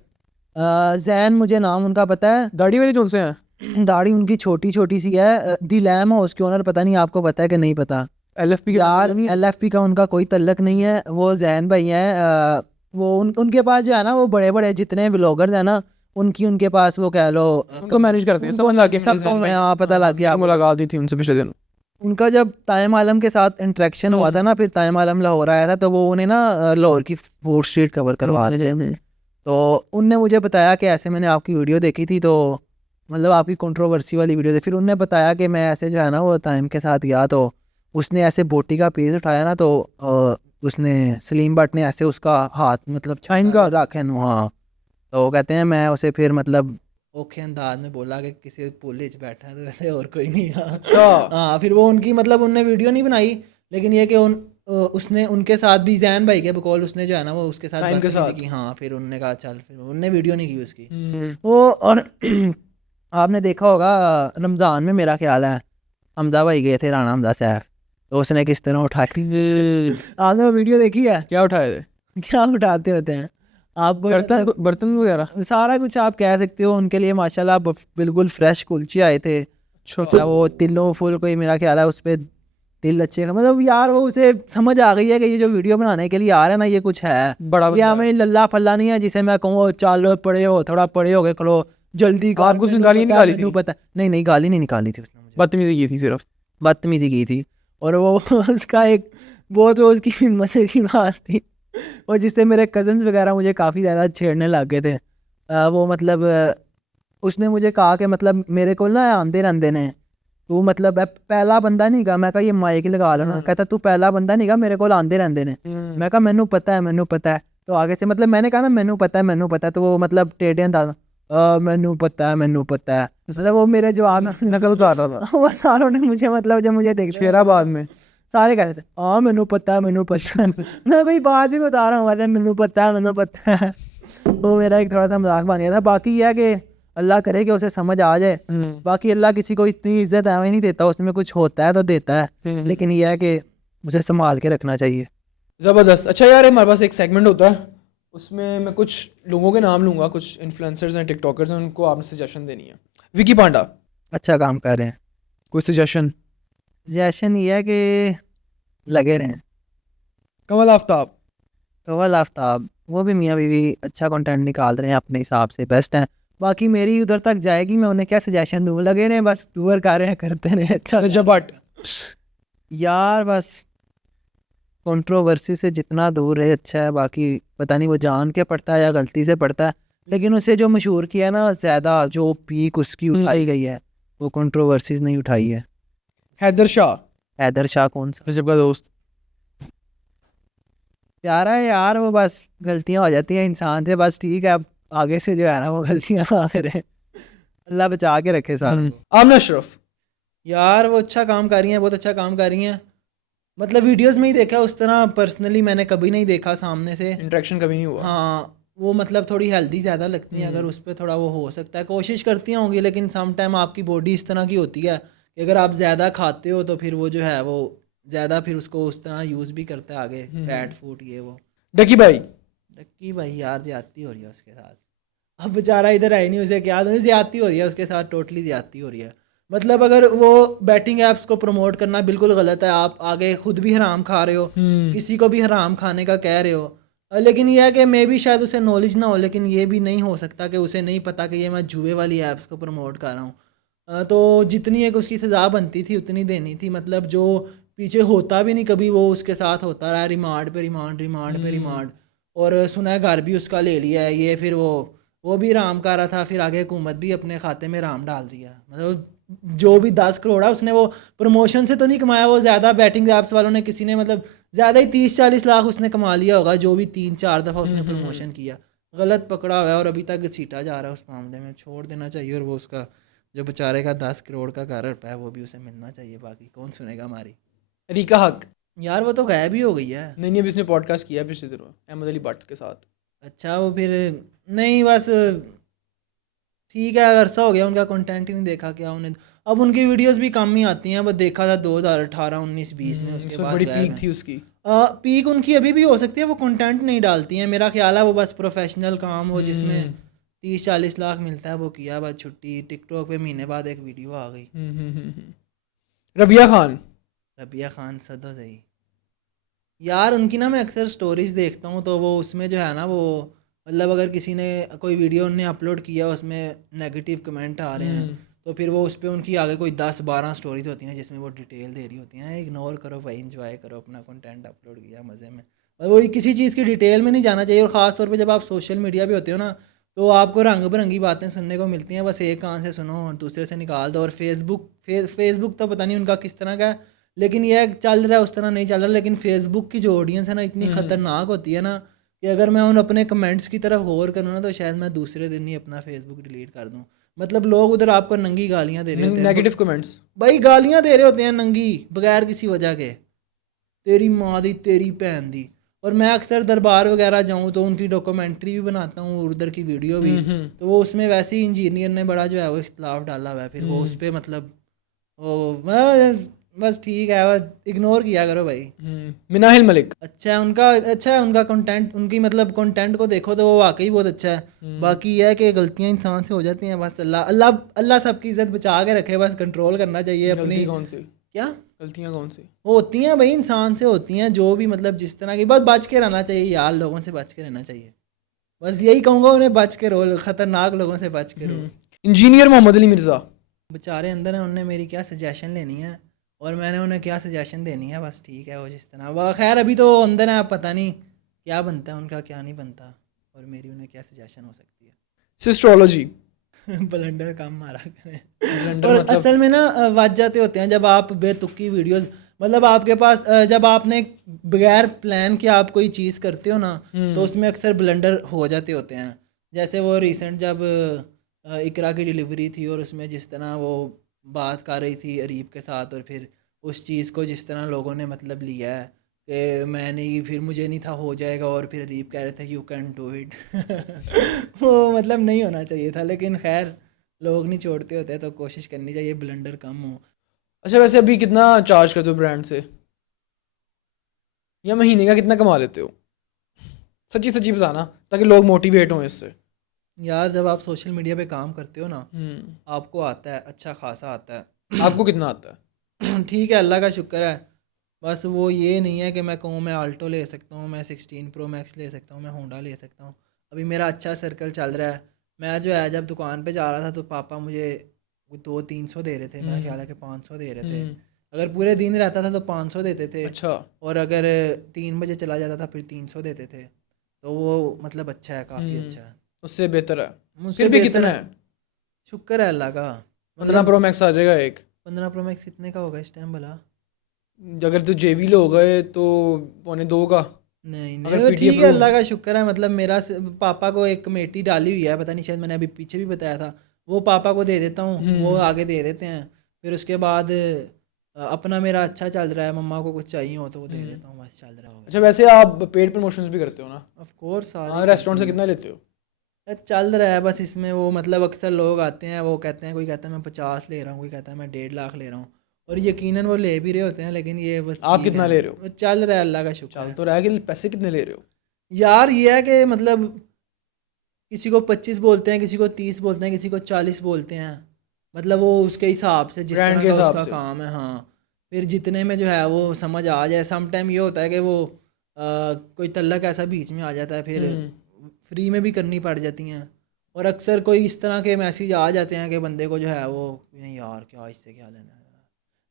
जैन मुझे नाम उनका पता है। दाढ़ी वाले कौन से हैं? दाढ़ी उनकी छोटी छोटी सी है। दी लैम हाउस के ओनर, पता नहीं आपको पता है कि नहीं पता। LFP यार LFP का उनका कोई तल्लक नहीं है, वो जैन भाई हैं। वो उनके पास जो है ना वो बड़े बड़े जितने ब्लॉगर्स हैं ना, उनके पास वो कह लो उनको मैनेज करते हैं। समझ लग गया, सबको हाँ पता लग गया। मुलाकात हुई थी उनसे पिछले दिन। उनका जब ताइम आलम के साथ इंटरेक्शन हुआ था ना, फिर ताइम आलम लाहौर आया था, तो वो उन्हें ना लाहौर की 4th स्ट्रीट कवर करवा रहे थे। तो उनने मुझे बताया कि ऐसे मैंने आपकी वीडियो देखी थी, तो मतलब आपकी कंट्रोवर्सी वाली वीडियो थी। फिर उनने बताया कि मैं ऐसे जो है ना वो ताइम के साथ गया, तो उसने ऐसे बोटी का पीस उठाया ना, तो उसने सलीम भट्ट ने ऐसे उसका हाथ मतलब टाइम का रखे नु। हाँ, तो वो कहते हैं मैं उसे फिर मतलब ओखे अंदाज में बोला कि किसी पुलिस बैठा है तो वैसे और कोई नहीं था। अच्छा। हाँ, फिर वो उनकी मतलब उनने वीडियो नहीं बनाई, लेकिन ये कि उसने उनके साथ भी जैन भाई के बकौल उसने जो है ना वो उसके साथ टाइम के बदतमीजी साथ। की। हाँ, फिर उनने कहा चल, फिर उनने वीडियो नहीं की उसकी। वो। और आपने देखा होगा रमज़ान में, मेरा ख्याल है हमदा भाई गए थे राणा हमदा साहब, तो उसने किस तरह उठाई। आपने वो वीडियो देखी है? क्या उठाए थे? क्या उठाते होते हैं आपको? बर्तन वगैरह सारा कुछ आप कह सकते हो। उनके लिए माशाल्लाह बिल्कुल फ्रेश कुलचे आए थे। अच्छा, वो तिलों फुल कोई, मेरा ख्याल है उस पर तिल अच्छे का, मतलब यार वो उसे समझ आ गई है कि ये जो वीडियो बनाने के लिए आ रहा है ना, ये कुछ है बड़ा ये हमें लल्ला फल्ला नहीं है जिसे मैं कहूँ चलो पड़े हो, थोड़ा पड़े हो गए करो जल्दी कर। आपको उसने गाली निकाली थी? पता नहीं, गाली नहीं निकाली थी उसने, मुझे बदतमीजी की थी सिर्फ। बदतमीजी की थी। और वो उसका एक बहुत वो उसकी मजे की बात थी, और जिससे मेरे कज़न्स वगैरह मुझे काफ़ी ज़्यादा छेड़ने लग गए थे। वो मतलब उसने मुझे कहा कि मतलब मेरे को ना आंदे रहंदे ने, तू मतलब पहला बंदा नहीं गा। मैं कहा ये माइक लगा लो ना। कहता तू पहला बंदा नहीं गा, मेरे को आंदे रहंदे ने। मैं कहा मैनू पता है। तो आगे से मतलब मैंने कहा ना मैनू पता है, तो वो मतलब टेढ़े अंदाज मैनू पता है। मतलब वो मेरे जवाब में नकल उतार रहा था। वो सारों ने मुझे मतलब जब मुझे देख शेराबाद में सारे कहते थे हाँ मैनू पता है। मैं कोई बात ही बता रहा हूँ, मैनू पता है। वो मेरा एक थोड़ा सा मजाक बन गया था। बाकी यह है कि अल्लाह करे कि उसे समझ आ जाए। बाकी अल्लाह किसी को इतनी इज्जत है नहीं देता, उसमें कुछ होता है तो देता है, लेकिन यह है कि उसे संभाल के रखना चाहिए। ज़बरदस्त। अच्छा यार हमारे पास एक सेगमेंट होता है, उसमें मैं कुछ लोगों के नाम लूँगा, कुछ इन्फ्लुएंसर्स हैं, टिकटॉकर्स हैं, उनको आपने सजेशन देनी है। विकी पांडा, अच्छा काम कर रहे हैं। कोई सजेशन? सजेशन ये है कि लगे रहें। कमल आफ्ताब, कवल आफ्ताब वो भी मियाँ बीवी अच्छा कंटेंट निकाल रहे हैं, अपने हिसाब से बेस्ट हैं। बाकी मेरी उधर तक जाएगी, मैं उन्हें क्या सजेशन दूँ, लगे रहे बस, टूर कर रहे हैं, करते रहे। अच्छा रजब भट्ट, यार बस कंट्रोवर्सी से जितना दूर रहे अच्छा है। बाकी पता नहीं वो जान के पढ़ता है या गलती से पढ़ता है, लेकिन उसे जो मशहूर किया ना ज़्यादा, जो पीक उसकी उठाई गई है वो कंट्रोवर्सीज नहीं उठाई है। हैदर शाह, हैदर शाह कौन सा? रजब का दोस्त। प्यारा है यार वो, बस गलतियां हो जाती हैं इंसान से, बस ठीक है अब आगे से जो है ना वो गलतियां ना करें, अल्लाह बचा के रखे साथ। आमना अशरफ, यार वो अच्छा काम कर रही हैं, बहुत अच्छा काम कर रही हैं। मतलब वीडियोस में ही देखा, उस तरह पर्सनली मैंने कभी नहीं देखा सामने से। इंटरेक्शन कभी नहीं हुआ। हाँ वो मतलब थोड़ी हेल्दी ज़्यादा लगती हैं, अगर उस पर थोड़ा वो हो सकता है, कोशिश करती होंगी, लेकिन सम टाइम आपकी बॉडी इस तरह की होती है कि अगर आप ज़्यादा खाते हो तो फिर वो जो है वो ज़्यादा फिर उसको उस तरह यूज़ भी करता है आगे, फैट फूड ये वो। डकी भाई, डक्की भाई यार ज्यादती हो रही है उसके साथ, अब बेचारा इधर है ही नहीं, उसे क्या ज्यादती हो रही है उसके साथ, टोटली ज्यादती हो रही है। मतलब अगर वो बैटिंग ऐप्स को प्रमोट करना बिल्कुल गलत है, आप आगे खुद भी हराम खा रहे हो, किसी को भी हराम खाने का कह रहे हो। लेकिन यह है कि मे भी शायद उसे नॉलेज ना हो, लेकिन ये भी नहीं हो सकता कि उसे नहीं पता कि ये मैं जुए वाली ऐप्स को प्रमोट कर रहा हूँ। तो जितनी एक उसकी सज़ा बनती थी उतनी देनी थी, मतलब जो पीछे होता भी नहीं कभी वो उसके साथ होता रहा, रिमांड पे रिमांड, रिमांड पे रिमांड, और सुना है घर भी उसका ले लिया है ये, फिर वो भी राम का रहा था, फिर आगे हुकूमत भी अपने खाते में राम डाल रही है। मतलब जो भी 10 करोड़ है उसने वो प्रमोशन से तो नहीं कमाया, वो ज़्यादा बैटिंग ऐप्स वालों ने किसी ने मतलब ज़्यादा ही 30-40 लाख उसने कमा लिया होगा, जो भी 3-4 दफ़ा उसने प्रमोशन किया। गलत पकड़ा हुआ है और अभी तक घसीटा जा रहा है उस मामले में, छोड़ देना चाहिए। और वो उसका जो बेचारे का 10 करोड़ का घर है वो भी उसे मिलना चाहिए, बाकी कौन सुनेगा हमारी। रीका हक, यार वो तो गायब ही हो गई है। नहीं अभी इसने पॉडकास्ट किया पिछले दिनों अहमद अली भट्ट के साथ। अच्छा वो फिर नहीं, बस ठीक है, अरसा हो गया उनका कंटेंट ही नहीं देखा क्या उन्हें। अब उनकी वीडियोस भी कम ही आती हैं, वो देखा था 2018 19 20 में, उसके बाद बड़ी गायब पीक हैं। थी उसकी। पीक उनकी अभी भी हो सकती है, वो कंटेंट नहीं डालती हैं मेरा ख्याल है, वो बस प्रोफेशनल काम हो जिसमें 30-40 लाख मिलता है वो किया, बस छुट्टी। टिकटॉक पे महीने बाद एक वीडियो आ गई। रबिया खान, रबिया खान सदो सही यार, उनकी ना मैं अक्सर स्टोरीज देखता हूँ, तो वो उसमें जो है ना वो मतलब अगर किसी ने कोई वीडियो उनने अपलोड किया उसमें नेगेटिव कमेंट आ रहे हैं, तो फिर वो उस पर उनकी आगे कोई 10-12 स्टोरीज होती हैं जिसमें वो डिटेल दे रही होती हैं। इग्नोर करो भाई, इंजॉय करो, अपना कंटेंट अपलोड किया मज़े में, और वो किसी चीज़ की डिटेल में नहीं जाना चाहिए। और ख़ास तौर पे जब आप सोशल मीडिया पे होते हो ना, तो आपको रंग बिरंगी बातें सुनने को मिलती हैं, बस एक कान से सुनो और दूसरे से निकाल दो। और फेसबुक तो पता नहीं उनका किस तरह का है, लेकिन यह चल रहा है उस तरह नहीं चल रहा। लेकिन फेसबुक की जो ऑडियंस है ना इतनी ख़तरनाक होती है ना, कि अगर मैं उन अपने कमेंट्स की तरफ गौर करूँ ना, तो शायद मैं दूसरे दिन ही अपना फेसबुक डिलीट कर दूँ। मतलब लोग उधर आपको नंगी गालियाँ दे रहे होते हैं, नेगेटिव कमेंट्स, भाई गालियाँ दे रहे होते हैं नंगी, बगैर किसी वजह के, तेरी माँ दी तेरी भैन दी। और मैं अक्सर दरबार वगैरह जाऊँ तो उनकी डॉक्यूमेंट्री भी बनाता हूँ, उधर की वीडियो भी, तो वो उसमें वैसे ही इंजीनियर ने बड़ा जो है वो इख्तलाफ डाला हुआ है, फिर वो उस पर मतलब वो बस ठीक है, बस इग्नोर किया करो भाई। मिनाहिल मलिक, अच्छा है उनका कंटेंट, उनकी मतलब कंटेंट को देखो तो वो वाकई बहुत अच्छा है। बाकी यह है कि गलतियां इंसान से हो जाती हैं, बस अल्लाह अल्लाह अल्लाह सबकी इज्जत बचा के रखे, बस कंट्रोल करना चाहिए अपनी। गलती कौन सी, क्या गलतियां कौन सी होती हैं भाई, इंसान से होती हैं जो भी, मतलब जिस तरह की, बस बच के रहना चाहिए यार, लोगों से बच के रहना चाहिए, बस यही कहूँगा, उन्हें बच के रहो, खतरनाक लोगों से बच के रहो। इंजीनियर मोहम्मद अली मिर्ज़ा, बेचारे अंदर हैं, उनने मेरी क्या सजेशन लेनी है और मैंने उन्हें क्या सजेशन देनी है, बस ठीक है वो जिस तरह वह, खैर अभी तो अंदर है, पता नहीं क्या बनता है उनका क्या नहीं बनता, और मेरी उन्हें क्या सजेशन हो सकती है। सिस्ट्रोलॉजी, ब्लंडर काम मारा करें। ब्लंडर और मतलब असल में ना वज जाते होते हैं जब आप बेतुकी वीडियोस, मतलब आपके पास जब आपने बगैर प्लान के आप कोई चीज़ करते हो ना, तो उसमें अक्सर ब्लंडर हो जाते होते हैं। जैसे वो रिसेंट जब इकरा की डिलीवरी थी और उसमें जिस तरह वो बात कर रही थी अरीब के साथ, और फिर उस चीज़ को जिस तरह लोगों ने मतलब लिया है कि मैं नहीं, फिर मुझे नहीं था हो जाएगा, और फिर अरीब कह रहे थे यू कैन डू इट। वो मतलब नहीं होना चाहिए था, लेकिन खैर लोग नहीं छोड़ते होते, तो कोशिश करनी चाहिए ब्लंडर कम हो। अच्छा वैसे अभी कितना चार्ज करते हो ब्रांड से, या महीने का कितना कमा लेते हो? सच्ची सच्ची बताना ताकि लोग मोटिवेट हों इससे। यार जब आप सोशल मीडिया पे काम करते हो ना, आपको आता है अच्छा खासा आता है। आपको कितना आता है? ठीक है, अल्लाह का शुक्र है। बस वो ये नहीं है कि मैं कहूँ मैं आल्टो ले सकता हूँ, मैं 16 प्रो मैक्स ले सकता हूँ, मैं होंडा ले सकता हूँ। अभी मेरा अच्छा सर्कल चल रहा है। मैं जो है जब दुकान पे जा रहा था तो पापा मुझे 200-300 दे रहे थे, मेरा ख्याल है कि 500 दे रहे थे। अगर पूरे दिन रहता था तो 500 देते थे, अच्छा, और अगर 3 बजे चला जाता था फिर 300 देते थे। तो वो मतलब अच्छा है, काफ़ी अच्छा है, उससे बेहतर है। मुझसे फिर भी बेहतर कितना है। है? शुक्र है अल्लाह का। 15 प्रो मैक्स आ जाएगा एक। 15 Pro Max कितने का होगा इस टाइम भला? अगर तो जेवी लो गए तो 1.25 का। नहीं अगर नहीं, PTA ठीक है, Pro अल्लाह का शुक्र है। मतलब मेरा पापा को एक कमेटी डाली हुई है, पता नहीं शायद मैंने अभी पीछे भी बताया था, वो पापा को दे देता हूँ, वो आगे दे देते हैं। फिर उसके बाद अपना मेरा अच्छा चल रहा है, मम्मा को कुछ चाहिए हो तो वो दे देता हूँ, बस चल रहा होगा। अच्छा, वैसे आप पेड प्रमोशंस भी करते हो ना? ऑफ कोर्स हाँ, सारे रेस्टोरेंट से कितना लेते हो? चल रहा है बस इसमें। वो मतलब अक्सर लोग आते हैं, वो कहते हैं, कोई कहता है मैं 50 ले रहा हूँ, कोई कहता है मैं 1.5 लाख ले रहा हूँ, और यकीनन वो ले भी रहे होते हैं, लेकिन ये बस आप ठीक कितना है, ले रहे हो? वो चल रहा है, अल्लाह का शुक्र चल है। तो रहा है कि पैसे कितने ले रहे हो? यार ये है कि मतलब किसी को 25 बोलते हैं, किसी को 30 बोलते हैं, किसी को 40 बोलते हैं, मतलब वो उसके हिसाब से जिस ब्रांड तरह के का हिसाब उसका से। काम है। हाँ, फिर जितने में जो है वो समझ आ जाए। सम टाइम ये होता है कि वो कोई तल्लक ऐसा बीच में आ जाता है, फिर फ्री में भी करनी पड़ जाती हैं। और अक्सर कोई इस तरह के मैसेज आ जाते हैं कि बंदे को जो है वो, नहीं यार क्या इससे क्या लेना है,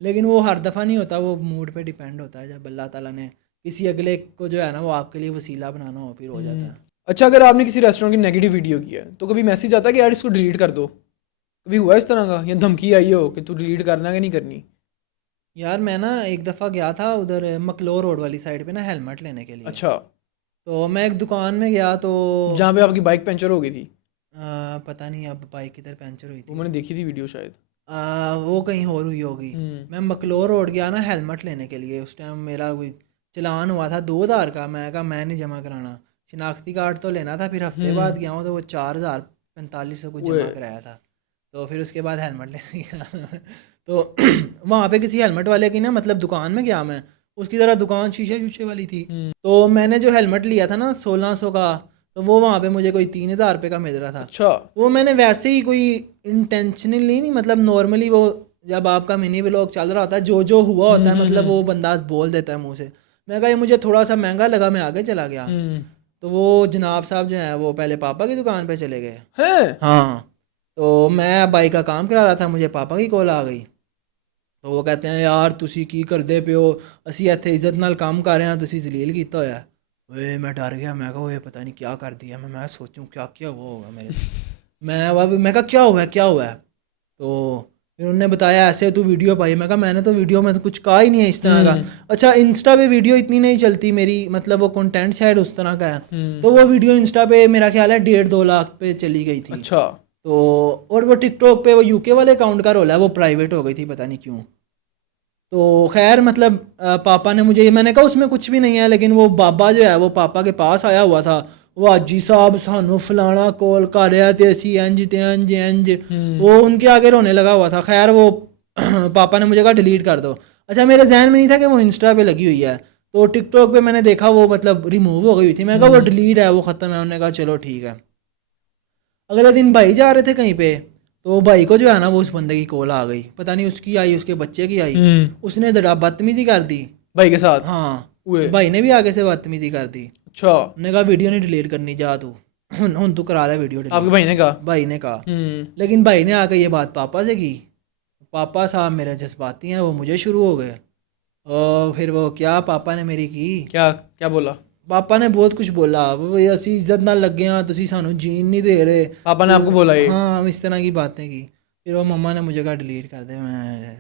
लेकिन वो हर दफ़ा नहीं होता, वो मूड पे डिपेंड होता है। जब अल्लाह ताला ने किसी अगले को जो है ना वो आपके लिए वसीला बनाना हो, फिर हो जाता है। अच्छा, अगर आपने किसी रेस्टोरेंट की नेगेटिव वीडियो की है तो कभी मैसेज आता है कि यार इसको डिलीट कर दो? कभी हुआ इस तरह का, या धमकी आई हो कि तू डिलीट करना कि नहीं करनी? यार मैं ना एक दफ़ा गया था उधर मकलोर रोड वाली साइड पे ना हेलमेट लेने के लिए। अच्छा, तो मैं एक दुकान में गया तो जहाँ पे आपकी बाइक पंचर हो गई थी? पता नहीं अब बाइक किधर पंचर हुई वो थी। मैंने देखी थी वीडियो शायद। वो कहीं और हुई होगी। मैं मकलोर रोड गया ना हेलमेट लेने के लिए, उस टाइम मेरा कोई चलान हुआ था 2000 का। मैं कहा मैं नहीं जमा कराना, शिनाख्ती कार्ड तो लेना था। फिर हफ्ते बाद गया हूँ तो वो 4045 कुछ ओए। जमा कराया था। तो फिर उसके बाद हेलमेट लेने गया तो वहाँ पे किसी हेलमेट वाले की ना, मतलब दुकान में गया मैं, उसकी ज़रा दुकान शीशे शूशे वाली थी। तो मैंने जो हेलमेट लिया था ना 1600 का, तो वो वहाँ पे मुझे कोई 3000 रुपये का मिल रहा था। अच्छा। वो मैंने वैसे ही कोई इंटेंशनली नहीं, मतलब नॉर्मली वो जब आपका मिनी व्लॉग चल रहा होता है, जो जो हुआ होता है मतलब वो बंदा बोल देता है मुंह से। मैं कहा ये मुझे थोड़ा सा महंगा लगा, मैं आगे चला गया। तो वो जनाब साहब जो हैं वो पहले पापा की दुकान पे चले गए। हैं? हाँ, तो मैं बाइक का काम करा रहा था, मुझे पापा की कॉल आ गई। तो वो कहते हैं यार तुसी की करदे पे हो, असी इत्थे इज्जत नाल काम कर रहे हैं, तुसी जलील कीता होया। वे मैं डर गया, मैं कहा ये पता नहीं क्या कर दिया। मैं सोचूं क्या क्या हुआ होगा मेरे साथ। मैं कहा क्या हुआ है क्या हुआ है। तो फिर उन्होंने बताया ऐसे तू वीडियो पाई। मैं कहा मैंने तो वीडियो में तो कुछ कहा ही नहीं है इस तरह का। अच्छा, इंस्टा पे वीडियो इतनी नहीं चलती मेरी, मतलब वो कंटेंट शायद उस तरह का है। तो वो वीडियो इंस्टा पे मेरा ख्याल है 1.5-2 लाख पे चली गई थी। अच्छा। तो और वो टिकटॉक पे वो यूके वाले अकाउंट का रोल है, वो प्राइवेट हो गई थी पता नहीं क्यों। तो खैर मतलब पापा ने मुझे, मैंने कहा उसमें कुछ भी नहीं है, लेकिन वो बाबा जो है वो पापा के पास आया हुआ था। वो हाजी साहब सानू फलाना कॉल कर रहा ते असी इंज ते इंज इंज, वो उनके आगे रोने लगा हुआ था। खैर वो पापा ने मुझे कहा डिलीट कर दो। अच्छा, मेरे जहन में नहीं था कि वो इंस्टा पे लगी हुई है। तो टिकटॉक पे मैंने देखा वो मतलब रिमूव हो गई हुई थी। मैं कहा वो डिलीट है, वो ख़त्म है। उन्होंने कहा चलो ठीक है। अगले दिन भाई जा रहे थे कहीं पे, तो भाई को जो है ना वो उस बंदे की कॉल आ गई, पता नहीं उसकी आई उसके बच्चे की आई। उसने जरा बदतमीजी कर दी भाई के साथ? हाँ, हुए? भाई ने भी आगे से बदतमीजी कर दी। अच्छा। उन्होंने कहा वीडियो नहीं डिलीट करनी, जा तू हुन तू करा रहा वीडियो आपके डिलीट। भाई ने कहा? भाई ने कहा, लेकिन भाई ने आके ये बात पापा से की। पापा साहब मेरे जज्बाती हैं, वो मुझे शुरू हो गए। और फिर वो क्या पापा ने मेरी की, क्या क्या बोला? पापा ने बहुत कुछ बोला। वो असी इज्जत ना लगे हाँ, तुसी सानू जीन नहीं दे रहे। पापा ने आपको बोला ये? हाँ, इस तरह की बातें की। फिर वो मम्मा ने मुझे कहा डिलीट कर दे। मैं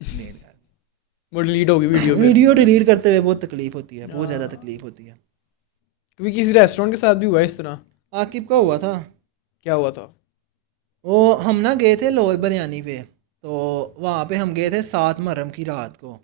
डिलीट कर वो डिलीट होगी वीडियो पे? वीडियो डिलीट करते हुए बहुत तकलीफ होती है, बहुत ज़्यादा तकलीफ होती है। कभी किसी रेस्टोरेंट के साथ भी हुआ है इस तरह? आकिब का हुआ था। क्या हुआ था? वो हम ना गए थे लोहे बनियानी पे, तो वहाँ पे हम गए थे 7 मुहर्रम की रात को।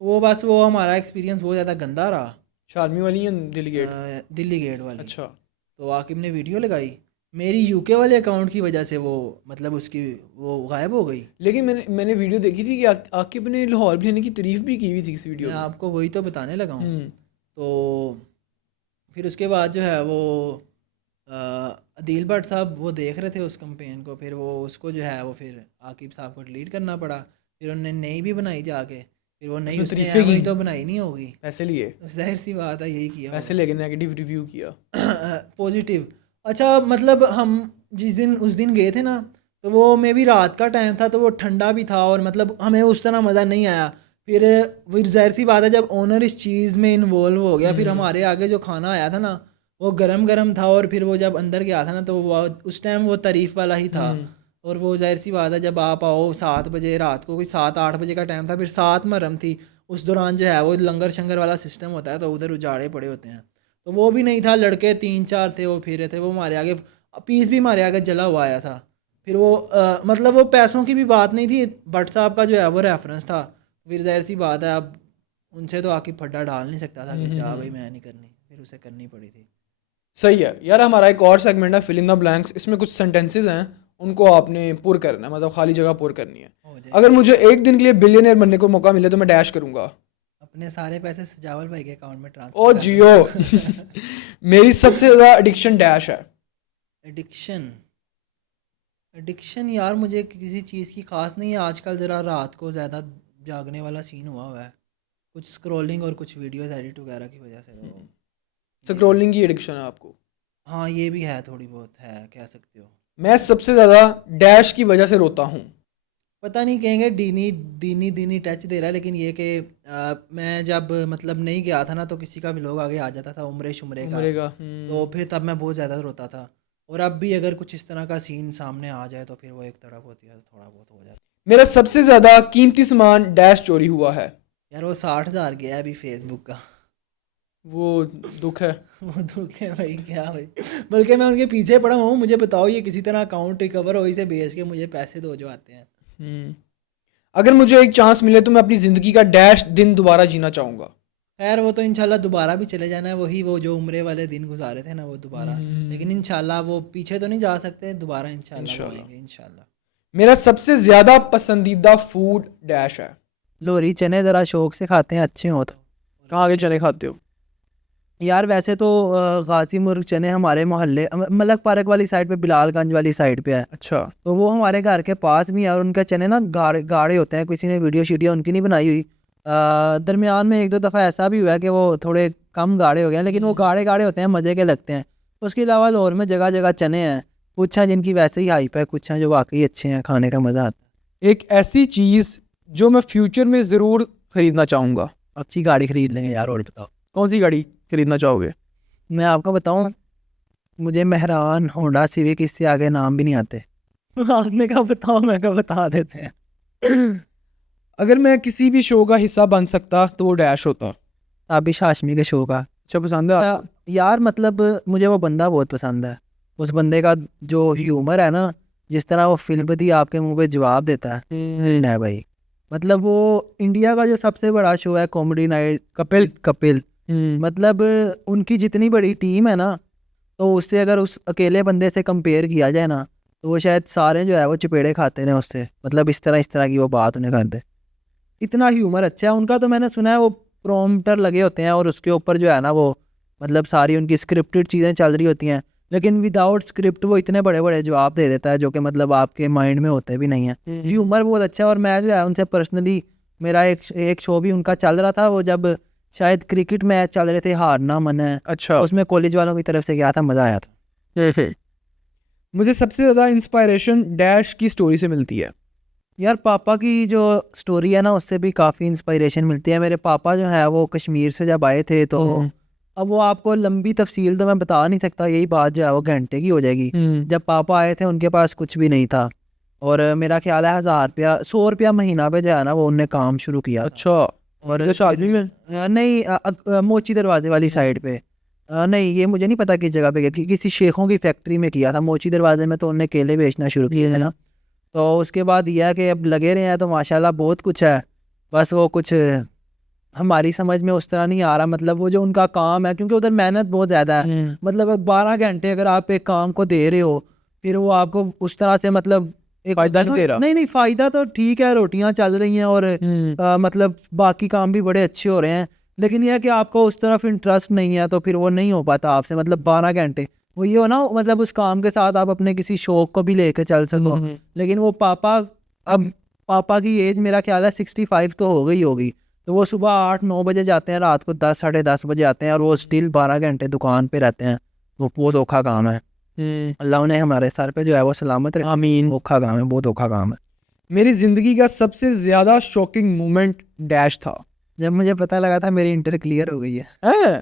वो बस वो हमारा एक्सपीरियंस बहुत ज़्यादा गंदा रहा। शालमी वाली या दिल्ली गेट? दिल्ली गेट वाली। अच्छा। तो आकिब ने वीडियो लगाई, मेरी यूके वाले अकाउंट की वजह से वो मतलब उसकी वो गायब हो गई। लेकिन मैंने वीडियो देखी थी कि आकिब ने लाहौर बिरयानी की तारीफ भी की हुई थी किसी वीडियो मैं में। आपको वही तो बताने लगा हूँ। हम्म। तो फिर उसके बाद जो है वो अदील भट्ट साहब वो देख रहे थे उस कंपेन को। फिर वो उसको जो है वो फिर आकिब साहब को डिलीट करना पड़ा। फिर उन्होंने नई भी बनाई जाके, फिर वो नई उसमें उसने तारीफें एवरी की? तो बनाई नहीं होगी, पैसे लिए? तो जाहिर सी बात है यही किया पैसे लेके नेगेटिव रिव्यू किया? पॉजिटिव। अच्छा, मतलब हम जिस दिन उस दिन गए थे ना, तो वो मे भी रात का टाइम था, तो वो ठंडा भी था और मतलब हमें उस तरह मज़ा नहीं आया। फिर जाहिर सी बात है जब ओनर इस चीज़ में इन्वॉल्व हो गया, फिर हमारे आगे जो खाना आया था ना वो गरम गरम था। और फिर वो जब अंदर गया था ना तो वो उस टाइम वो तारीफ वाला ही था। और वो जाहिर सी बात है जब आप आओ 7 बजे रात को, कोई 7-8 बजे का टाइम था, फिर 7 मुहर्रम थी, उस दौरान जो है वो लंगर शंगर वाला सिस्टम होता है, तो उधर उजाड़े पड़े होते हैं, तो वो भी नहीं था। लड़के 3-4 थे, वो फिर रहे थे, वो हमारे आगे पीस भी हमारे आगे जला हुआ आया था। फिर वो मतलब वो पैसों की भी बात नहीं थी, भट्ट साहब का जो है वो रेफरेंस था। फिर जाहिर सी बात है अब उनसे तो आके फड्डा डाल नहीं सकता था कि जा भाई मैं नहीं करनी, फिर उसे करनी पड़ी थी। सही है यार। हमारा एक और सेगमेंट है फिल इन द ब्लैंक्स। इसमें कुछ सेंटेंसेस हैं, उनको आपने पुर करना है, मतलब खाली जगह पुर करनी है। हो जाए। अगर मुझे एक दिन के लिए बिलियनियर बनने को मौका मिले तो मैं डैश करूंगा। अपने सारे पैसे सजावल भाई के अकाउंट में ट्रांसफर ओ जियो। मेरी सबसे ज़्यादा एडिक्शन डैश है। एडिक्शन एडिक्शन यार मुझे किसी चीज़ की खास नहीं है, आजकल ज़रा रात को ज़्यादा जागने वाला सीन हुआ है, कुछ स्क्रॉलिंग और कुछ वीडियोस एडिट वगैरह की वजह से। तो स्क्रॉलिंग की एडिक्शन है आपको? हाँ ये भी है, थोड़ी बहुत है, कह सकते हो। मैं सबसे ज़्यादा डैश की वजह से रोता हूँ। पता नहीं, कहेंगे दीनी दीनी दीनी टच दे रहा है, लेकिन ये कि मैं जब मतलब नहीं गया था ना, तो किसी का भी लोग आगे आ जाता था उम्रे शुमरे का, उम्रे का। तो फिर तब मैं बहुत ज़्यादा रोता था। और अब भी अगर कुछ इस तरह का सीन सामने आ जाए तो फिर वो एक तड़प होती है, तो थोड़ा बहुत हो जाता है। मेरा सबसे ज़्यादा कीमती सामान डैश चोरी हुआ है। यार वो 60,000 गया है अभी फेसबुक का। वो दुख है। वो दुख है भाई, क्या भाई, बल्कि मैं उनके पीछे पड़ा हूँ, मुझे बताओ ये किसी तरह अकाउंट रिकवर हो, इसे बेच के मुझे पैसे दो जो आते हैं। अगर मुझे एक चांस मिले तो मैं अपनी ज़िंदगी का डैश दिन दोबारा जीना चाहूँगा। खैर वो तो इंशाल्लाह दोबारा भी चले जाना है, वही वो जो उम्रे वाले दिन गुजारे थे ना वो दोबारा, लेकिन इंशाल्लाह वो पीछे तो नहीं जा सकते, दोबारा इंशाल्लाह वो आएंगे इंशाल्लाह। मेरा सबसे ज़्यादा पसंदीदा फूड डैश है। लोरी चने ज़रा शौक से खाते हैं, अच्छे हो तो। कहाँ के चने खाते हो? यार वैसे तो गाजी मुर्ग चने हमारे मोहल्ले मलक पार्क वाली साइड पे, बिलालगंज वाली साइड पे है, अच्छा। तो वो हमारे घर के पास भी है, और उनके चने ना गाढ़े गाढ़े होते हैं। किसी ने वीडियो शीडियो उनकी नहीं बनाई हुई। दरमियान में एक दो दफ़ा ऐसा भी हुआ है कि वो थोड़े कम गाढ़े हो गए हैं, लेकिन वो गाढ़े गाढ़े होते हैं, मज़े के लगते हैं। उसके अलावा लाहौर में जगह जगह चने हैं, कुछ हैं जिनकी वैसे ही हाइप है, कुछ हैं जो वाकई अच्छे हैं, खाने का मज़ा आता एक ऐसी चीज़ जो मैं फ्यूचर में ज़रूर ख़रीदना चाहूँगा। है। अच्छी गाड़ी खरीद लेंगे यार। और बताओ कौन सी गाड़ी खरीदना चाहोगे? मैं आपको बताऊं, मुझे मेहरान, होंडा सिविक, इससे आगे नाम भी नहीं आते। आपने कहा बताओ, मैं कहा बता देते हैं। अगर मैं किसी भी शो का हिस्सा बन सकता तो वो डैश होता। ताबिश हाशमी के शो का। अच्छा, पसंद है आपको? यार मतलब मुझे वो बंदा बहुत पसंद है। उस बंदे का जो ह्यूमर है ना, जिस तरह वो फिल्म दी आपके मुंह पे जवाब देता है भाई। मतलब वो इंडिया का जो सबसे बड़ा शो है कॉमेडी नाइट, कपिल मतलब उनकी जितनी बड़ी टीम है ना, तो उससे अगर उस अकेले बंदे से कंपेयर किया जाए ना, तो वो शायद सारे जो है वो चपेड़े खाते हैं उससे। मतलब इस तरह की वो बात उन्हें कर दे, इतना ह्यूमर अच्छा है उनका। तो मैंने सुना है वो प्रॉम्प्टर लगे होते हैं और उसके ऊपर जो है ना वो मतलब सारी उनकी स्क्रिप्टेड चीज़ें चल रही होती हैं, लेकिन विदाउट स्क्रिप्ट वो इतने बड़े बड़े जवाब दे देता है जो कि मतलब आपके माइंड में होते भी नहीं है। ह्यूमर बहुत अच्छा है। और मैं जो है उनसे पर्सनली, मेरा एक शो भी उनका चल रहा था, वो जब शायद क्रिकेट मैच चल रहे थे, हारना मन है, अच्छा। उसमें कॉलेज वालों की तरफ से गया था, मज़ा आया था। मुझे सबसे ज़्यादा इंस्पायरेशन डैश की स्टोरी से मिलती है। यार पापा की जो स्टोरी है ना, उससे भी काफ़ी इंस्पायरेशन मिलती है। मेरे पापा जो है वो कश्मीर से जब आए थे, तो अब वो आपको लंबी तफसील तो मैं बता नहीं सकता, यही बात जो है वो घंटे की हो जाएगी। जब पापा आए थे उनके पास कुछ भी नहीं था, और मेरा ख्याल है 1000 रुपया 100 रुपया महीना पे जो है ना वो उनने काम शुरू किया। अच्छा। और शादी में नहीं, मोची दरवाजे वाली साइड पे, नहीं ये मुझे नहीं पता किस जगह पे किया, किसी शेखों की फैक्ट्री में किया था मोची दरवाजे में। तो उनने केले बेचना शुरू किए थे ना, तो उसके बाद यह है कि अब लगे रहे हैं, तो माशाल्लाह बहुत कुछ है। बस वो कुछ हमारी समझ में उस तरह नहीं आ रहा, मतलब वो जो उनका काम है, क्योंकि उधर मेहनत बहुत ज़्यादा है। मतलब 12 घंटे अगर आप एक काम को दे रहे हो, फिर वो आपको उस तरह से मतलब एक फ़ायदा नहीं दे रहा। नहीं फ़ायदा तो ठीक है, रोटियां चल रही हैं और मतलब बाकी काम भी बड़े अच्छे हो रहे हैं, लेकिन यह है कि आपको उस तरफ इंटरेस्ट नहीं है, तो फिर वो नहीं हो पाता आपसे। मतलब 12 घंटे वो ये हो ना, मतलब उस काम के साथ आप अपने किसी शौक को भी लेके चल सको। लेकिन वो अब पापा की एज मेरा ख्याल है 65 तो हो गई होगी, तो वो सुबह 8-9 बजे जाते हैं, रात को 10 साढ़े 10 बजे आते हैं, और वो स्टिल 12 घंटे दुकान पे रहते हैं। वो बहुत औखा काम है। अल्लाह उन्हें हमारे सर पे जो है वो सलामत रखे। आमीन। औखा काम है, बहुत औखा काम है। मेरी ज़िंदगी का सबसे ज़्यादा शॉकिंग मोमेंट डैश था जब मुझे पता लगा था मेरी इंटर क्लियर हो गई है।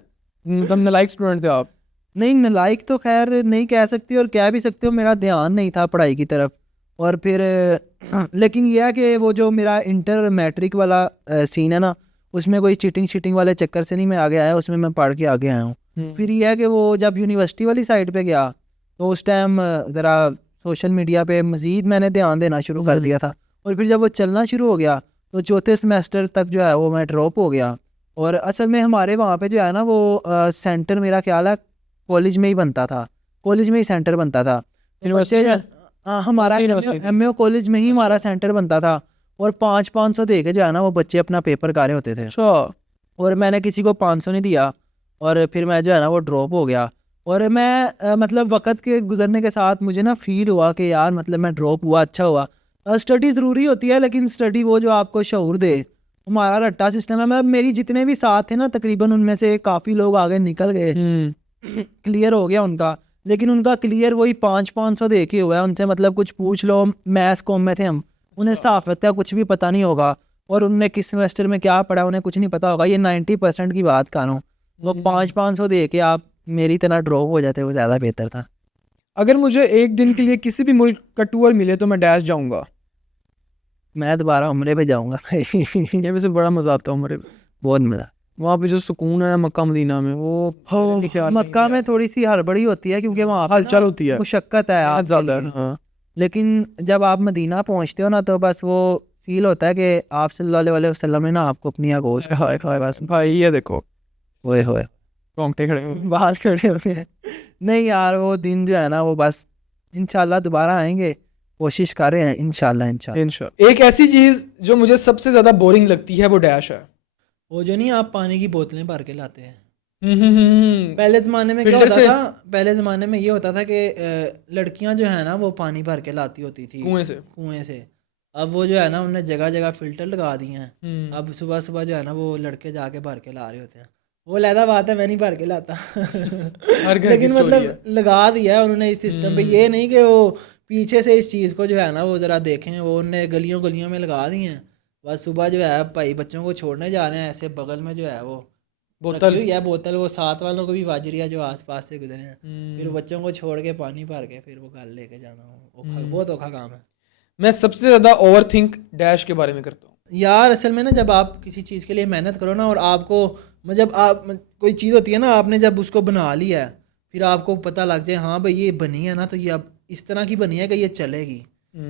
तुम नालायक स्टूडेंट थे आप? नहीं, नालायक तो खैर नहीं कह सकती, और कह भी सकते हो मेरा ध्यान नहीं था पढ़ाई की तरफ। और फिर लेकिन यह है कि वो जो मेरा इंटर मैट्रिक वाला सीन है ना, उसमें कोई चीटिंग वाले चक्कर से नहीं मैं आगे आया, उसमें मैं पढ़ के आगे आया हूँ। फिर यह है कि वो जब यूनिवर्सिटी वाली साइड पे गया तो उस टाइम ज़रा सोशल मीडिया पे मज़ीद मैंने ध्यान देना शुरू कर दिया था। और फिर जब वो चलना शुरू हो गया तो चौथे सेमेस्टर तक जो है वो मैं ड्रॉप हो गया। और असल में हमारे वहाँ पे जो है ना वो सेंटर मेरा ख्याल है कॉलेज में ही बनता था, कॉलेज में ही सेंटर बनता था। हमारा एमएओ कॉलेज में ही हमारा सेंटर बनता था और 500 दे के जो है ना वो बच्चे अपना पेपर कर रहे होते थे। और मैंने किसी को 500 नहीं दिया और फिर मैं जो है ना वो ड्रॉप हो गया। और मैं मतलब वक्त के गुजरने के साथ मुझे ना फील हुआ कि यार मतलब मैं ड्रॉप हुआ, अच्छा हुआ। स्टडी ज़रूरी होती है लेकिन स्टडी वो जो आपको शऊर दे, हमारा रट्टा सिस्टम है। मैं मेरी जितने भी साथ थे ना तकरीबन उनमें से काफ़ी लोग आगे निकल गए, क्लियर हो गया उनका, लेकिन उनका क्लियर वही 500 दे के हुआ है। उनसे मतलब कुछ पूछ लो, मैथ्स कॉम में थे हम, उन्हें साफ रहता है कुछ भी पता नहीं होगा और उनने किस सेमेस्टर में क्या पढ़ा उन्हें कुछ नहीं पता होगा। ये 90% की बात कर रहा हूँ। वो 500 दे के आप मेरी तरह ड्रॉप हो जाते वो ज़्यादा बेहतर था। अगर मुझे एक दिन के लिए किसी भी मुल्क का टूर मिले तो मैं डैश जाऊंगा। मैं दोबारा उम्रे पे जाऊँगा ये वैसे बड़ा मज़ा आता है उम्रे पे, बहुत मज़ा। वहाँ पे जो सुकून है मक्का मदीना में वो मक्का में थोड़ी सी हड़बड़ी होती है क्योंकि वहाँ हलचल होती है, मुशक्कत है आप ज़्यादा है। हाँ। लेकिन जब आप मदीना पहुँचते हो ना तो बस वो फील होता है कि आप सल्लल्लाहु अलैहि वसल्लम ने ना आपको अपनी आगोश हाय हाय बस भाई ये देखो ओए होए रोंगटे खड़े हुए। बाहर खड़े होते हैं। नहीं यार वो दिन जो है ना वो बस इंशाल्लाह दोबारा आएंगे, कोशिश कर रहे हैं इंशाल्लाह। एक ऐसी चीज़ जो मुझे सबसे ज़्यादा बोरिंग लगती है वो डैश है। वो जो नहीं आप पानी की बोतलें भर के लाते हैं। पहले पहले ज़माने में क्या फिल्टर होता से? था, पहले ज़माने में ये होता था कि लड़कियां जो है ना वो पानी भर के लाती होती थी कुएं से। अब वो जो है ना उन्हें जगह जगह फ़िल्टर लगा दिए हैं। अब सुबह सुबह जो है ना वो लड़के जाके भर के ला रहे होते हैं। वो लहदा बात है, मैं नहीं भर के लाता हर घर की लेकिन स्टोरी मतलब है। लगा दिया है उन्होंने इस सिस्टम पे। ये नहीं कि वो पीछे से इस चीज़ को जो है ना वो ज़रा देखें, वो उन्होंने गलियों गलियों में लगा दिए हैं। बस सुबह जो है भाई बच्चों को छोड़ने जा रहे हैं, ऐसे बगल में जो है वो बोतल रखी हुई है बोतल, वो साथ वालों को भी वाजरी है जो आसपास से गुजरे हैं। फिर बच्चों को छोड़ के पानी भर के फिर वो घर लेके जाना बहुत औखा काम है। मैं सबसे ज़्यादा ओवर थिंक डैश के बारे में करता हूँ यार असल में ना जब आप किसी चीज़ के लिए मेहनत करो ना और आपको जब आप कोई चीज़ होती है ना, आपने जब उसको बना लिया है फिर आपको पता लग जाए हाँ भाई ये बनी है ना तो ये अब इस तरह की बनी है कि ये चलेगी,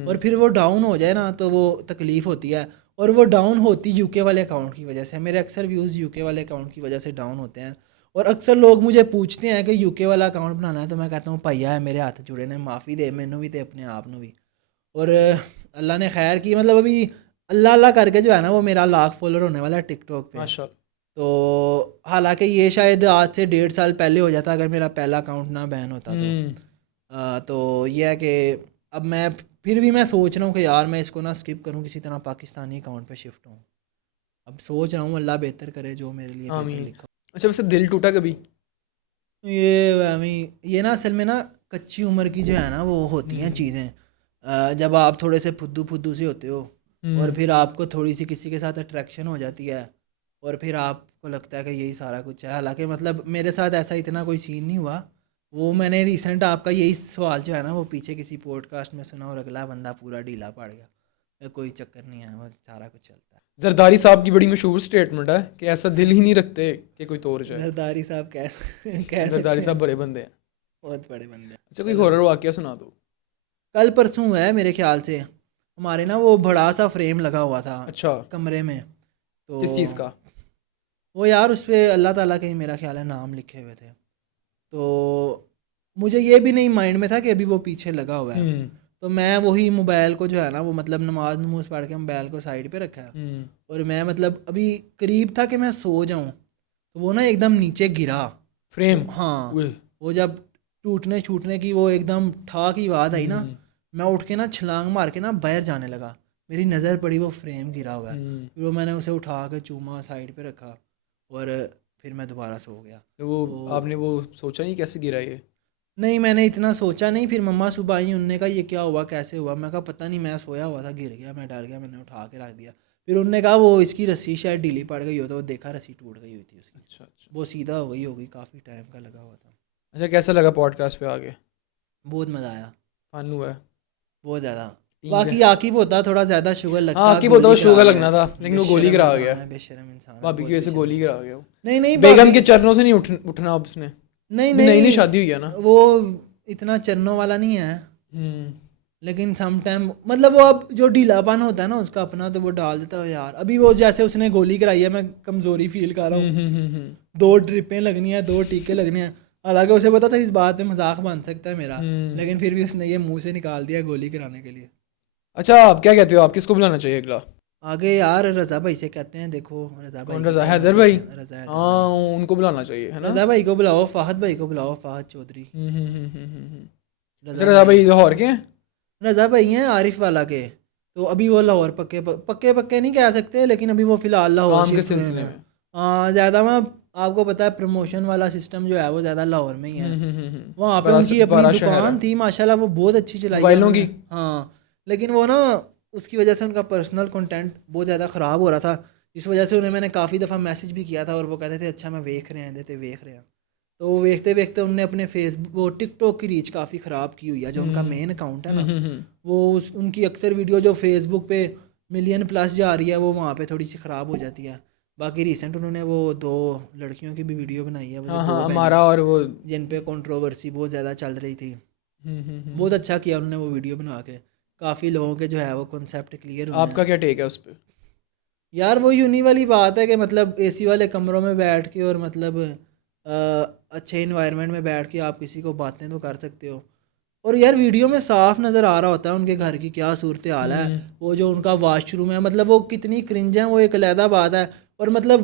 और फिर वो डाउन हो जाए ना तो वो तकलीफ़ होती है। और वो डाउन होती यूके वाले अकाउंट की वजह से। मेरे अक्सर व्यूज़ यूके वाले अकाउंट की वजह से डाउन होते हैं। और अक्सर लोग मुझे पूछते हैं कि यूके वाला अकाउंट बनाना है, तो मैं कहता हूँ भैया है मेरे हाथ जुड़े ने, माफ़ी दे मैनू भी तो अपने आप ਨੂੰ भी। और अल्लाह ने खैर की, मतलब अभी अल्लाह अल्लाह करके जो है ना वो मेरा 1,00,000 फॉलोअर होने वाला है टिकटॉक पे। माशाल्लाह। तो हालांकि ये शायद आज से 1.5 साल पहले हो जाता अगर मेरा पहला अकाउंट ना बैन होता तो। तो ये है कि अब मैं फिर भी मैं सोच रहा हूँ कि यार मैं इसको ना स्किप करूँ, किसी तरह पाकिस्तानी अकाउंट पे शिफ्ट हूँ। अब सोच रहा हूँ, अल्लाह बेहतर करे जो मेरे लिए बेहतर आमीन। लिखा। अच्छा वैसे दिल टूटा कभी? ये ना असल में ना कच्ची उम्र की जो है ना वो होती हैं चीज़ें। जब आप थोड़े से फुद्दू फुद्दू से होते हो और फिर आपको थोड़ी सी किसी के साथ अट्रैक्शन हो जाती है और फिर आपको लगता है कि यही सारा कुछ है। हालांकि मतलब मेरे साथ ऐसा इतना कोई सीन नहीं हुआ। वो मैंने रिसेंट आपका यही सवाल जो है ना वो पीछे किसी पॉडकास्ट में सुना और अगला बंदा पूरा ढीला पड़ गया। कोई चक्कर नहीं है, बस सारा कुछ चलता है। जरदारी साहब की बड़ी मशहूर स्टेटमेंट है कि ऐसा दिल ही नहीं रखते कि कोई तोड़ जाए। जरदारी साहब कैसे जरदारी साहब बड़े बंदे हैं। बहुत बड़े बंदे हैं। अच्छा कोई हॉरर वाकया सुना दो। कल परसों है मेरे ख्याल से, हमारे ना वो बड़ा सा फ्रेम लगा हुआ था अच्छा कमरे में। तो किस चीज़ का? वो यार उस पर अल्लाह ताला के ही मेरा ख्याल है नाम लिखे हुए थे। तो मुझे ये भी नहीं माइंड में था कि अभी वो पीछे लगा हुआ है। तो मैं वही मोबाइल को जो है ना वो मतलब नमाज नमूज पढ़ के मोबाइल को साइड पे रखा है और मैं मतलब अभी करीब था कि मैं सो जाऊं तो वो ना एकदम नीचे गिरा फ्रेम। हाँ, वो जब टूटने छूटने की वो एकदम ठा की आवाज़ आई ना, मैं उठ के ना छलांग मार के ना बाहर जाने लगा। मेरी नज़र पड़ी वो फ्रेम गिरा हुआ है। फिर वो मैंने उसे उठा के चूमा साइड पे रखा और फिर मैं दोबारा सो गया। तो वो आपने वो सोचा नहीं कैसे गिरा ये? नहीं मैंने इतना सोचा नहीं। फिर मम्मा सुबह आई, उनने कहा ये क्या हुआ कैसे हुआ। मैं कहा पता नहीं, मैं सोया हुआ था गिर गया, मैं डर गया, मैंने उठा के रख दिया। फिर उनने कहा वो इसकी रस्सी शायद ढीली पड़ गई हो तो वो देखा रस्सी टूट गई हुई थी उसकी। अच्छा अच्छा। वो सीधा हो गई होगी, काफ़ी टाइम का लगा हुआ था। अच्छा कैसा लगा पॉडकास्ट पे आगे? बहुत मज़ा आया, फन हुआ है? बहुत ज़्यादा। बाकी आकिब होता थोड़ा ज्यादा शुगर लगता। हाँ आकिब होता, शुगर लगना था लेकिन वो गोली करा गया, बेशरम इंसान, भाभी की वजह से गोली करा गया। नहीं बेगम के चरणों से नहीं उठना अब उसने, नहीं नई शादी हुई है ना, वो इतना चरणों वाला नहीं है, लेकिन सम टाइम मतलब वो अब जो ढीलापन होता है ना उसका अपना, तो वो डाल देता है यार। अभी वो जैसे उसने गोली कराई है, मैं कमजोरी फील कर रहा हूँ, 2 ड्रिपें लगनी है, 2 टीके लगने हैं। हालांकि उसे पता था इस बात पे मजाक बन सकता है मेरा, लेकिन फिर भी उसने ये मुंह से निकाल दिया गोली कराने के लिए। अच्छा आप क्या कहते हो, आप किसको बुलाना चाहिए अगला? आगे यार रजा भाई से कहते हैं, देखो रजा भाई, कौन रजा? हैदर भाई? रजा हाँ उनको बुलाना चाहिए है ना, रजा भाई को बुलाओ, फाहद भाई को बुलाओ, फाहद चौधरी। रजा भाई लाहौर के हैं? रजा भाई हैं आरिफ वाला के, तो अभी वो लाहौर पक्के नहीं कह सकते, लेकिन अभी वो फिलहाल लाहौर काम के शिफ्ट हुए सिलसिले हैं। में। हाँ ज़्यादा वहाँ आपको पता है प्रमोशन वाला सिस्टम जो है वो ज़्यादा लाहौर में ही है। वहाँ पे उनकी अपनी दुकान थी माशाल्लाह, वो बहुत अच्छी चलाई मोबाइलों की। हाँ, लेकिन वो ना उसकी वजह से उनका पर्सनल कंटेंट बहुत ज़्यादा ख़राब हो रहा था, इस वजह से उन्हें मैंने काफ़ी दफ़ा मैसेज भी किया था और वो कहते थे अच्छा मैं वेख रहे हैं। तो वो वेखते वेखते उनने अपने फेसबुक वो टिकटॉक की रीच काफ़ी ख़राब की हुई है, जो उनका मेन अकाउंट है ना, वो उनकी अक्सर वीडियो जो फेसबुक पे मिलियन प्लस जा रही है वो वहाँ पे थोड़ी सी ख़राब हो जाती है। बाकी रिसेंट उन्होंने वो 2 लड़कियों की भी वीडियो बनाई है, वो जो 2 हमारा और वो जिन पे कंट्रोवर्सी बहुत ज़्यादा चल रही थी, बहुत अच्छा किया उन्होंने वो वीडियो बना के, काफ़ी लोगों के जो है वो कॉन्सेप्ट क्लियर हुए। आपका क्या टेक है उस पर? यार वो यूनी वाली बात है कि मतलब एसी वाले कमरों में बैठ के और मतलब अच्छे इन्वायरमेंट में बैठ के आप किसी को बातें तो कर सकते हो, और यार वीडियो में साफ नज़र आ रहा होता है उनके घर की क्या सूरत हाल है, वो जो उनका वाशरूम है मतलब वो कितनी क्रिंज है, वो एक अलहदा बात है। और मतलब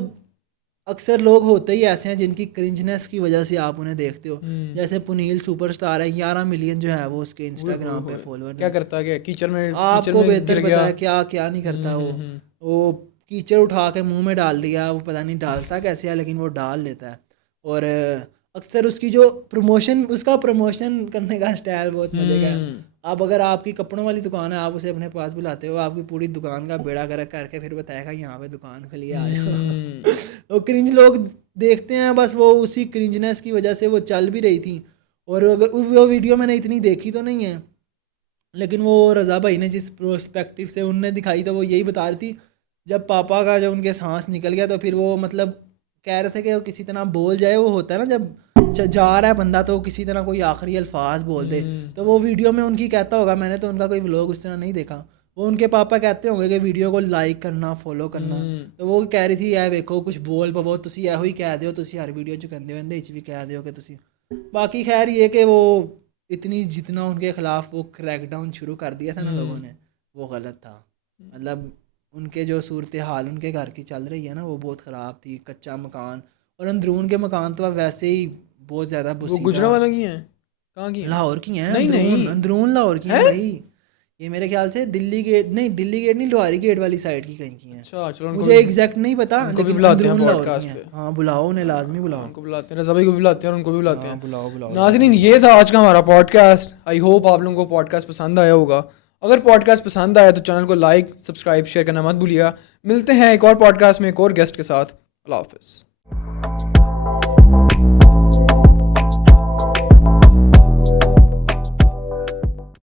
अक्सर लोग होते ही ऐसे हैं जिनकी क्रिंजनेस की वजह से आप उन्हें देखते हो, जैसे पुनील सुपरस्टार है, 11 मिलियन जो है वो उसके इंस्टाग्राम पे फॉलोअर। क्या करता है, कीचड़ में आपको बेहतर पता है क्या क्या नहीं करता वो कीचड़ उठा के मुंह में डाल लिया, वो पता नहीं डालता कैसे है लेकिन वो डाल लेता है। और अक्सर उसकी जो उसका प्रमोशन करने का स्टाइल बहुत मजे का है। आप अगर आपकी कपड़ों वाली दुकान है, आप उसे अपने पास बुलाते हो, आपकी पूरी दुकान का बेड़ा गर्क करके फिर बताएगा यहाँ पे दुकान खुली है, आ जाओ। तो क्रिंज लोग देखते हैं, बस वो उसी क्रिंजनेस की वजह से वो चल भी रही थी। और वो वीडियो मैंने इतनी देखी तो नहीं है, लेकिन वो रज़ा भाई ने जिस प्रोस्पेक्टिव से उनने दिखाई तो वो यही बता रही थी, जब पापा का जब उनके सांस निकल गया तो फिर वो मतलब कह रहे थे कि वो किसी तरह बोल जाए, वो होता है ना जब जा रहा है बंदा तो किसी तरह कोई आखिरी अल्फाज बोल दे, तो वो वीडियो में उनकी कहता होगा, मैंने तो उनका कोई व्लॉग उस तरह नहीं देखा, वो उनके पापा कहते होंगे कि वीडियो को लाइक करना फॉलो करना, तो वो कह रही थी यार देखो कुछ बोल पवो तुसी ਇਹੋ ਹੀ कह ਦਿਓ, तुसी हर वीडियो च कहते हो भी कह दियो कि तुसी। बाकी खैर ये कि वो इतनी जितना उनके खिलाफ वो क्रैकडाउन शुरू कर दिया था ना लोगों ने, वो गलत था। मतलब उनके जो सूरत हाल उनके घर की चल रही है ना वो बहुत ख़राब थी, कच्चा मकान और अंदरून के मकान तो अब वैसे ही बहुत ज़्यादा वो गुजरांवाला की हैं, कहाँ की? लाहौर की हैं, नहीं अंदरून लाहौर की हैं भाई, ये मेरे ख्याल से दिल्ली गेट नहीं लोहारी गेट वाली साइड की कहीं की हैं। अच्छा चलो मुझे एग्जैक्ट नहीं पता, लेकिन बुलाते हैं अंदरून लाहौर की पॉडकास्ट हैं। पे। हाँ बुलाओ उन्हें, लाजमी बुलाओ, उनको बुलाते हैं, रज़ा भाई को भी बुलाते हैं और उनको भी बुलाते हैं। बुलाओ। नाज़रीन ये था आज का हमारा पॉडकास्ट। आई होप आप लोगों को पॉडकास्ट पसंद आया होगा। अगर पॉडकास्ट पसंद आया तो चैनल को लाइक सब्सक्राइब शेयर करना मत भूलिएगा। मिलते हैं एक और पॉडकास्ट में एक और गेस्ट के साथ। अल्लाह हाफ़िज़।